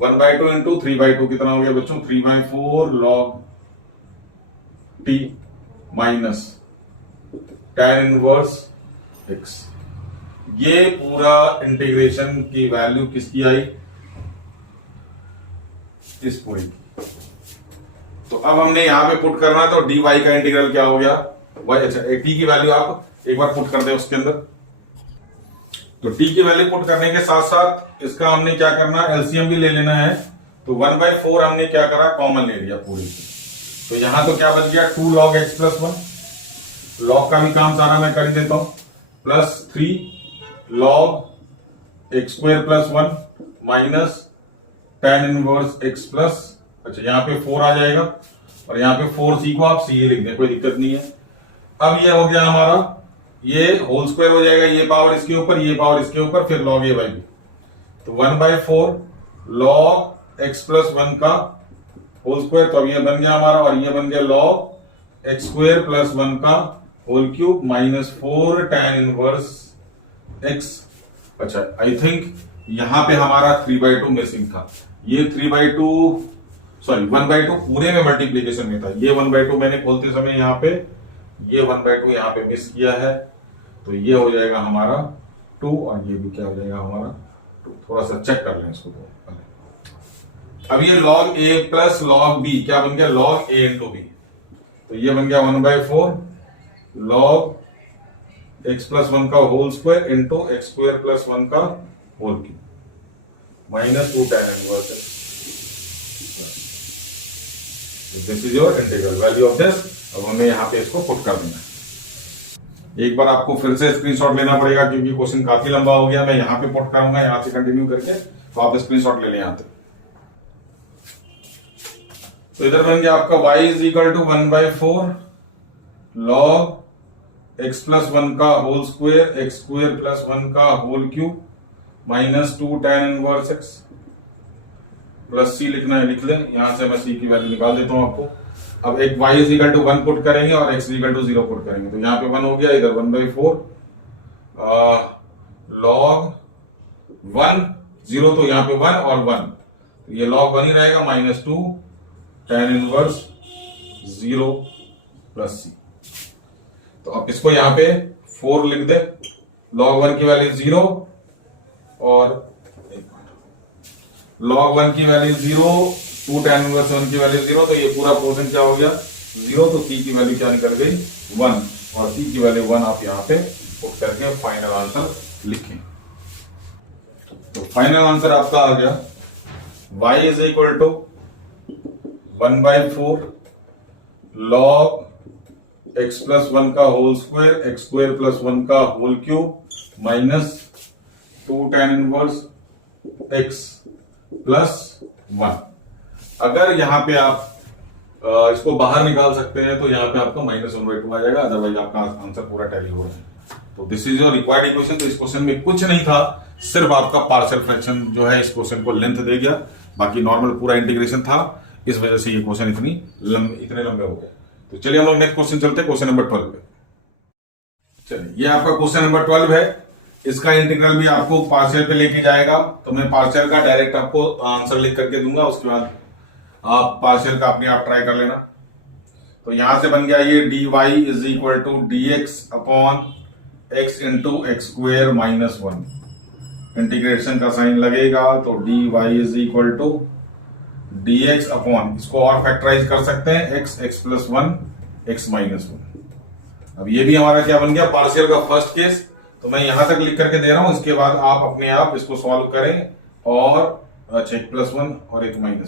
1/2 इंटू 3/2 कितना हो गया बच्चों 3/4 log t minus tan inverse x। ये पूरा इंटीग्रेशन की वैल्यू किसकी आई, इस पूरी की। तो अब हमने यहां पे पुट करना है, तो dy का इंटीग्रल क्या हो गया y। अच्छा t की वैल्यू आप एक बार पुट कर दे उसके अंदर। तो t की वैल्यू पुट करने के साथ साथ इसका हमने क्या करना है, एलसीएम भी ले लेना है। तो 1/4 हमने क्या करा, कॉमन ले लिया पूरी से। तो यहां तो क्या बच गया 2 log x + 1। लॉग का भी काम सारा मैं कर ही देता हूं, plus 3 log x² + 1 minus tan inverse x plus, अच्छा यहाँ पे 4 आ जाएगा और यहाँ पे 4c को आप c लिख दें, कोई दिक्कत नहीं है। अब ये हो गया हमारा, ये होल स्क्वायर हो जाएगा, ये पावर इसके ऊपर, ये पावर इसके ऊपर, फिर log a/b। तो 1/4 log x + 1 का होल स्क्वायर, तो अब ये बन गया हमारा, और ये बन गया log x² + 1 का whole cube minus 4 tan inverse x। अच्छा आई थिंक यहां पे हमारा 3/2 मिसिंग था। ये 1/2 पूरे में मल्टीप्लीकेशन में था। ये 1/2 मैंने खोलते समय यहाँ पे, ये 1/2 यहाँ पे मिस किया है। तो ये हो जाएगा हमारा 2 और ये भी क्या हो जाएगा हमारा 2। थोड़ा सा चेक कर लें इसको। तो अब ये log a + log b क्या बन गया, log a × b। तो ये बन गया 1/4 log x + 1 का होल स्क्वायर इंटू x² + 1 का whole cube minus 2 tan inverse x। This is your integral value of this. अब हमें यहाँ पे इसको पुट कर देना है। एक बार आपको फिर से स्क्रीनशॉट लेना पड़ेगा क्योंकि क्वेश्चन काफी लंबा हो गया। मैं यहाँ पे पुट करूंगा, यहाँ से कंटिन्यू करके, तो आप स्क्रीनशॉट ले लें यहाँ तक। तो इधर बन गया आपका y = 1/4 log x + 1 का होल स्क्वायर x² + 1 का whole cube minus 2 tan inverse x plus c लिखना है, लिख लें। यहां से मैं c की वैल्यू निकाल देता हूं आपको। अब एक y = 1 पुट करेंगे और x = 0 पुट करेंगे। तो यहाँ पे 1 हो गया, इधर 1/4 log 1 0, तो यहाँ पे 1 और 1, तो ये log 1 ही रहेगा minus 2 tan inverse 0 plus c। तो अब इसको यहाँ पे 4 लिख दे, log 1 की वैल्यू 0 और log 1 की वैल्यू 0, 2 tan इनवर्स 1 की वैल्यू 0। तो ये पूरा पोर्शन क्या हो गया 0। तो c की वैल्यू क्या निकल गई 1 और c की वैल्यू 1 आप यहाँ पे पुट करके फाइनल आंसर लिखें। तो फाइनल आंसर आपका आ गया y = 1/4 log x + 1 का होल स्क्वायर x² + 1 का whole cube minus 2 tan inverse x plus 1। अगर यहां पे आप इसको बाहर निकाल सकते हैं तो यहां पे आपका -1/2 आ जाएगा, अदरवाइज आपका आंसर पूरा टैली हो रहा है। तो this is your required equation. तो इस क्वेश्चन में कुछ नहीं था, सिर्फ आपका पार्शियल फ्रैक्शन जो है इस क्वेश्चन को लेंथ दे गया, बाकी नॉर्मल पूरा इंटीग्रेशन था। इस वजह से ये क्वेश्चन इतने लंबे हो गए। तो चलिए हम लोग नेक्स्ट क्वेश्चन चलते हैं, क्वेश्चन नंबर 12 पे। चलिए ये आपका क्वेश्चन नंबर 12 है। इसका इंटीग्रल भी आपको पार्शियल पे लेके जाएगा, तो मैं पार्शियल का डायरेक्ट आपको आंसर लिख करके दूंगा, उसके बाद आप पार्शियल का अपने आप ट्राई कर लेना। तो यहां से बन गया ये dy = dx/x × x² - 1। इंटीग्रेशन का साइन लगेगा, तो dy = dx अपॉन, इसको और फैक्टराइज कर सकते हैं, x + 1 x - 1। अब ये भी हमारा क्या बन गया पार्शियल का फर्स्ट केस। तो मैं यहां तक लिख करके दे रहा हूं, इसके बाद आप अपने आप इसको सॉल्व करें और अच्छा 1 + 1 और 1 - 1।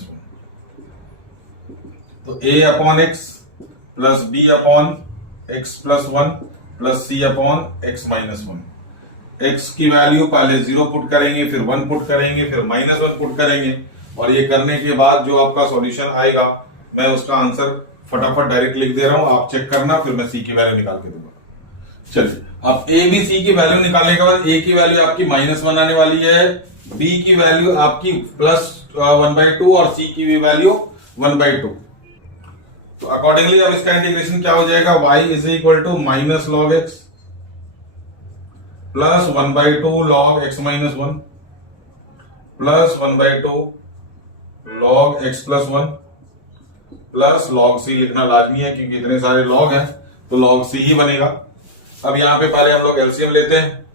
तो a/x plus b/x + 1 plus c/x - 1। x की वैल्यू पहले 0 पुट करेंगे, फिर 1 पुट करेंगे, फिर -1 पुट करेंगे, और ये करने के बाद जो आपका सॉल्यूशन आएगा मैं उसका आंसर फटाफट डायरेक्ट लिख दे रहा हूं, आप चेक करना, फिर मैं c की वैल्यू निकाल के दूंगा। चलिए अब a b c की वैल्यू निकालने के बाद a की वैल्यू आपकी -1 आने वाली है, b की वैल्यू आपकी +1/2 और c की भी वैल्यू 1/2। तो अकॉर्डिंगली अब इसका इंटीग्रेशन क्या हो जाएगा, y = -log x plus 1/2 log x - 1 plus 1/2 log x + 1 plus log c लिखना लाजमी है क्योंकि इतने सारे log हैं, तो log c ही बनेगा। अब यहां पे पहले हम लोग एलसीएम लेते हैं।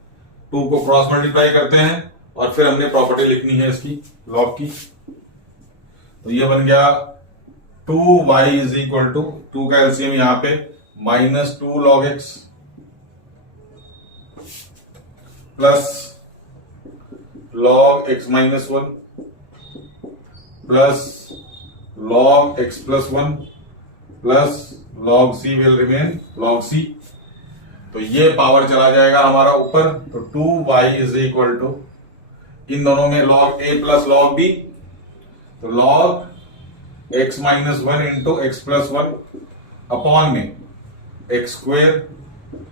2 को क्रॉस मल्टीप्लाई करते हैं और फिर हमने प्रॉपर्टी लिखनी है इसकी लॉग की। तो ये बन गया 2y इज इक्वल टू 2 का एलसीएम यहां पे -2 log x plus log x minus 1 plus log x plus 1 plus log c will remain log c। तो ये पावर चला जाएगा हमारा ऊपर। तो 2y इज इक्वल टू इन दोनों में log a plus log b, तो log x minus 1 into x plus 1 upon में x square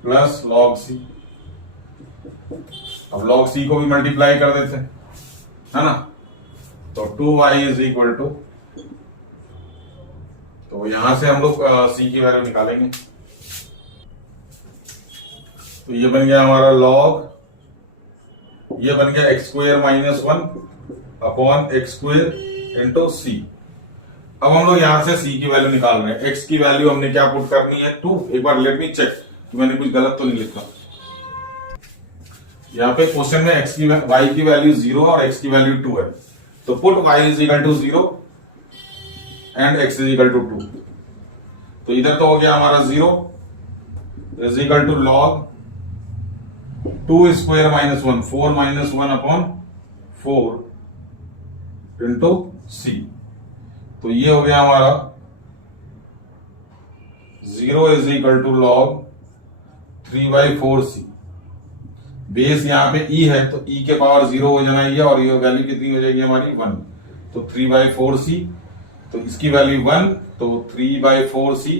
plus log c। अब log c को भी मल्टीप्लाई कर देते हैं, है ना। तो 2y इज इक्वल टू, तो यहां से हम लोग c की वैल्यू निकालेंगे। तो ये बन गया हमारा log, ये बन गया x square minus 1 upon x square into c। अब हम लोग यहां से c की वैल्यू निकाल रहे हैं। x की वैल्यू हमने क्या पुट करनी है 2। एक बार लेट मी चेक कि मैंने कुछ गलत तो नहीं लिखा। यहाँ पे क्वेश्चन में y की वैल्यू 0 और x की वैल्यू 2 है। तो put y is equal to 0 and x is equal to 2। तो इधर तो हो गया हमारा 0 is equal to log 2 square minus 1, 4 minus 1 upon 4 into c। तो ये हो गया हमारा 0 is equal to log 3/4c। Base यहाँ पे e है तो e के पावर 0 हो जाना ये, और ये वैल्यू कितनी हो जाएगी हमारी 1। तो 3/4c, तो इसकी वैल्यू 1, तो 3/4c,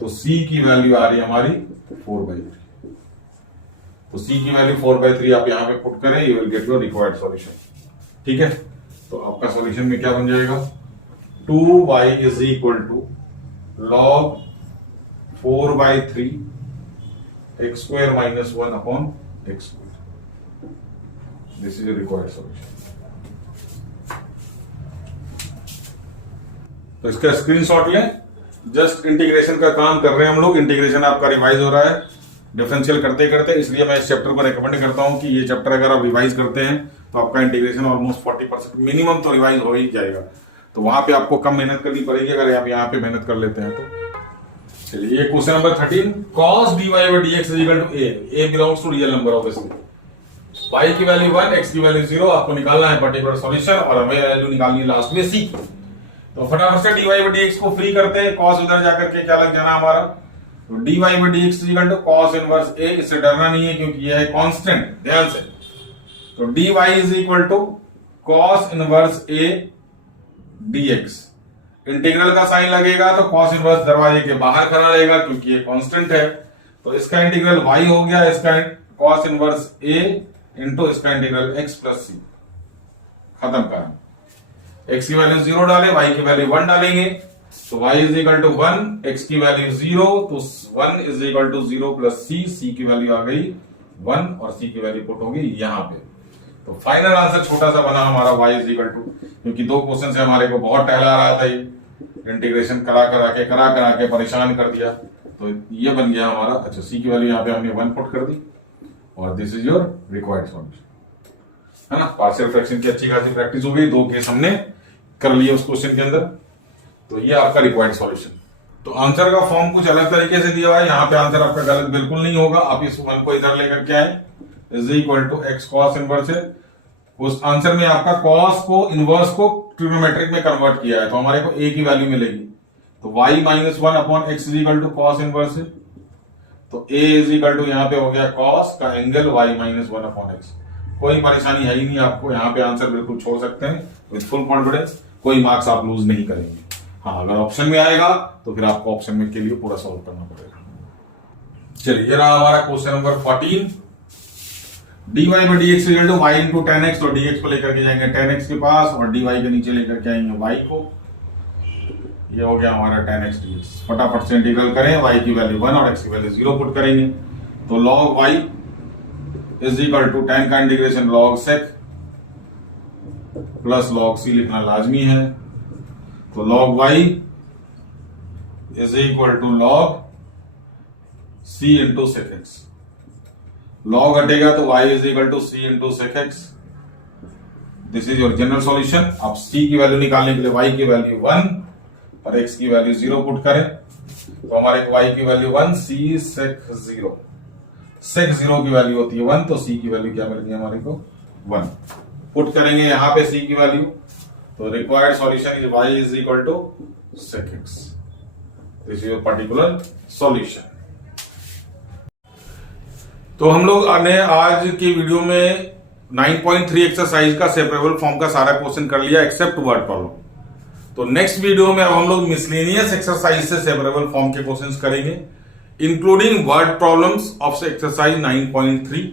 तो c की वैल्यू आ रही है हमारी 4/3। तो c की वैल्यू 4/3 आप यहां पे पुट करें, you will get your required solution. ठीक है, तो आपका सॉल्यूशन में क्या बन जाएगा 2y is equal to log 4/3 x square minus 1 upon x square. This is required solution. तो इसका स्क्रीनशॉट लें। जस्ट इंटीग्रेशन का काम कर रहे हैं हम लोग। इंटीग्रेशन आपका रिवाइज हो रहा है डिफरेंशियल करते करते, इसलिए मैं इस चैप्टर को रेकमेंड करता हूं कि ये चैप्टर अगर आप रिवाइज करते हैं तो आपका इंटीग्रेशन ऑलमोस्ट 40% मिनिमम तो रिवाइज हो ही जाएगा। तो वहां पे आपको कम मेहनत करनी पड़ेगी अगर आप यहाँ पे मेहनत कर लेते हैं तो। चलिए ये question number 13, cos dy by dx is equal to a belongs to real number obviously। y की वैल्यू 1, x की वैल्यू 0, आपको निकालना है पर्टिकुलर सॉल्यूशन और हमें वैल्यू निकालनी है लास्ट में c। तो फटाफट से dy by dx को फ्री करते हैं। cos उधर जाकर के क्या लग जाना हमारा, तो dy by dx is equal to cos inverse a। इससे डरना नहीं है क्योंकि ये है कांस्टेंट, ध्यान से। तो dy is equal to cos inverse a dx। Integral का साइन लगेगा तो cos इनवर्स दरवाजे के बाहर खड़ा रहेगा क्योंकि ये कांस्टेंट है। तो इसका इंटीग्रल y हो गया, इसका cos इनवर्स a इंटू इसका इंटीग्रल x प्लस c। खत्म करें, x की वैल्यू 0 डालें, y की वैल्यू 1 डालेंगे, तो y is equal to 1, x की वैल्यू 0, तो 1 is equal to 0 plus c की वैल्यू आ गई 1 और c की वैल्यू पुट होगी यहां पे। तो फाइनल आंसर छोटा सा बना हमारा y इज इक्वल टू, क्योंकि दो क्वेश्चन से हमारे को बहुत टहला रहा था, ये इंटीग्रेशन करा करा के परेशान कर दिया। तो ये बन गया हमारा, अच्छा c की वैल्यू यहाँ पे हमने 1 पुट कर दी और this is your required solution, है ना। पार्शियल फ्रैक्शन की अच्छी खासी प्रैक्टिस हो गई, 2 केस हमने कर लिए उस क्वेश्चन के अंदर। तो ये आपका रिक्वायर्ड सॉल्यूशन। तो आंसर का फॉर्म कुछ अलग तरीके से दिया हुआ है, यहाँ पे आंसर आपका गलत बिल्कुल नहीं होगा। आप इस 1 को इधर लेकर के आए, is equal to x cos inverse है। उस आंसर में आपका कॉस को इनवर्स को ट्रिग्नोमेट्रिक में कन्वर्ट किया है, तो हमारे को a की वैल्यू मिलेगी। तो y minus 1 upon x is equal to cos inverse है। तो a इज इक्वल टू यहाँ पे हो गया कॉस का angle y minus 1 upon x. कोई परेशानी है ही नहीं आपको, यहाँ पे आंसर बिल्कुल छोड़ सकते हैं विद फुल कॉन्फिडेंस, कोई मार्क्स आप लूज नहीं करेंगे। हाँ, अगर ऑप्शन में आएगा तो फिर आपको ऑप्शन में के लिए पूरा सॉल्व करना पड़ेगा। चलिए ये रहा हमारा question number 14, dy by dx equal to y into tan x. तो dx को लेकर के जाएंगे टेन एक्स के पास और dy के नीचे लेकर के आएंगे y को। ये हो गया हमारा टेन एक्स dx। फटाफट से इंटीग्रल करें, y की वैल्यू 1 और x की वैल्यू 0 पुट करेंगे। तो log y is equal to tan का integration log sec plus log c लिखना लाजमी है। तो log y is equal to log c into sec x। log हटेगा तो y is equal to c into sec x. This is your general solution. अब c की वैल्यू निकालने के लिए y की वैल्यू 1 और x की वैल्यू 0 पुट करें तो हमारे y की वैल्यू 1 c sec 0। sec 0 की वैल्यू होती है 1 तो c की वैल्यू क्या मिलेगी हमारे को 1। पुट करेंगे यहां पे c की वैल्यू तो required solution is y is equal to sec x। This is your particular solution. तो हम लोग ने आज की वीडियो में 9.3 एक्सरसाइज का सेपरेबल फॉर्म का सारा क्वेश्चन कर लिया एक्सेप्ट वर्ड प्रॉब्लम। तो नेक्स्ट वीडियो में अब हम लोग मिसलेनियस एक्सरसाइज से सेपरेबल फॉर्म के क्वेश्चंस करेंगे including word problems of exercise 9.3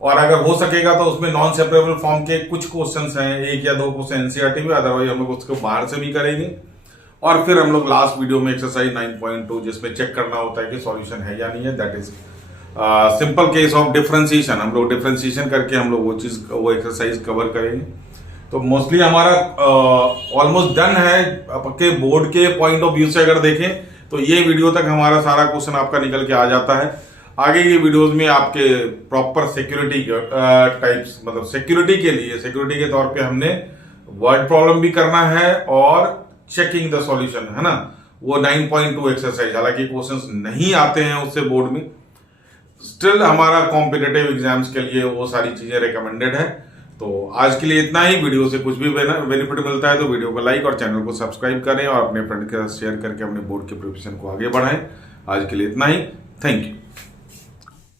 और अगर हो सकेगा तो उसमें नॉन सेपरेबल फॉर्म के कुछ क्वेश्चंस हैं, 1 या 2 क्वेश्चन एनसीईआरटी में, अदरवाइज हम लोग उसको बाहर से भी करेंगे। और फिर हम लोग लास्ट वीडियो में एक्सरसाइज 9.2 जिसमें चेक करना होता है कि सॉल्यूशन है या नहीं है, that is simple case of differentiation. हम लोग डिफरेंशिएशन करके हम लोग वो एक्सरसाइज कवर करेंगे। तो मोस्टली हमारा ऑलमोस्ट डन है। आपके बोर्ड के पॉइंट ऑफ व्यू से अगर देखें तो ये वीडियो तक हमारा सारा क्वेश्चन आपका निकल के आ जाता है। आगे की वीडियोस में आपके प्रॉपर सिक्योरिटी टाइप्स, मतलब सिक्योरिटी के लिए, सिक्योरिटी के तौर पे हमने वर्ड प्रॉब्लम भी करना है और चेकिंग द सॉल्यूशन, है ना, वो 9.2 एक्सरसाइज। हालांकि क्वेश्चंस नहीं आते हैं उससे बोर्ड में, स्टिल हमारा कॉम्पिटिटिव एग्जाम्स के लिए वो सारी चीजें रिकमेंडेड है। तो आज के लिए इतना ही। वीडियो से कुछ भी बेनिफिट मिलता है तो वीडियो को लाइक और चैनल को सब्सक्राइब करें और अपने फ्रेंड के साथ शेयर करके अपने बोर्ड के प्रिपरेशन को आगे बढ़ाएं। आज के लिए इतना ही। Thank you.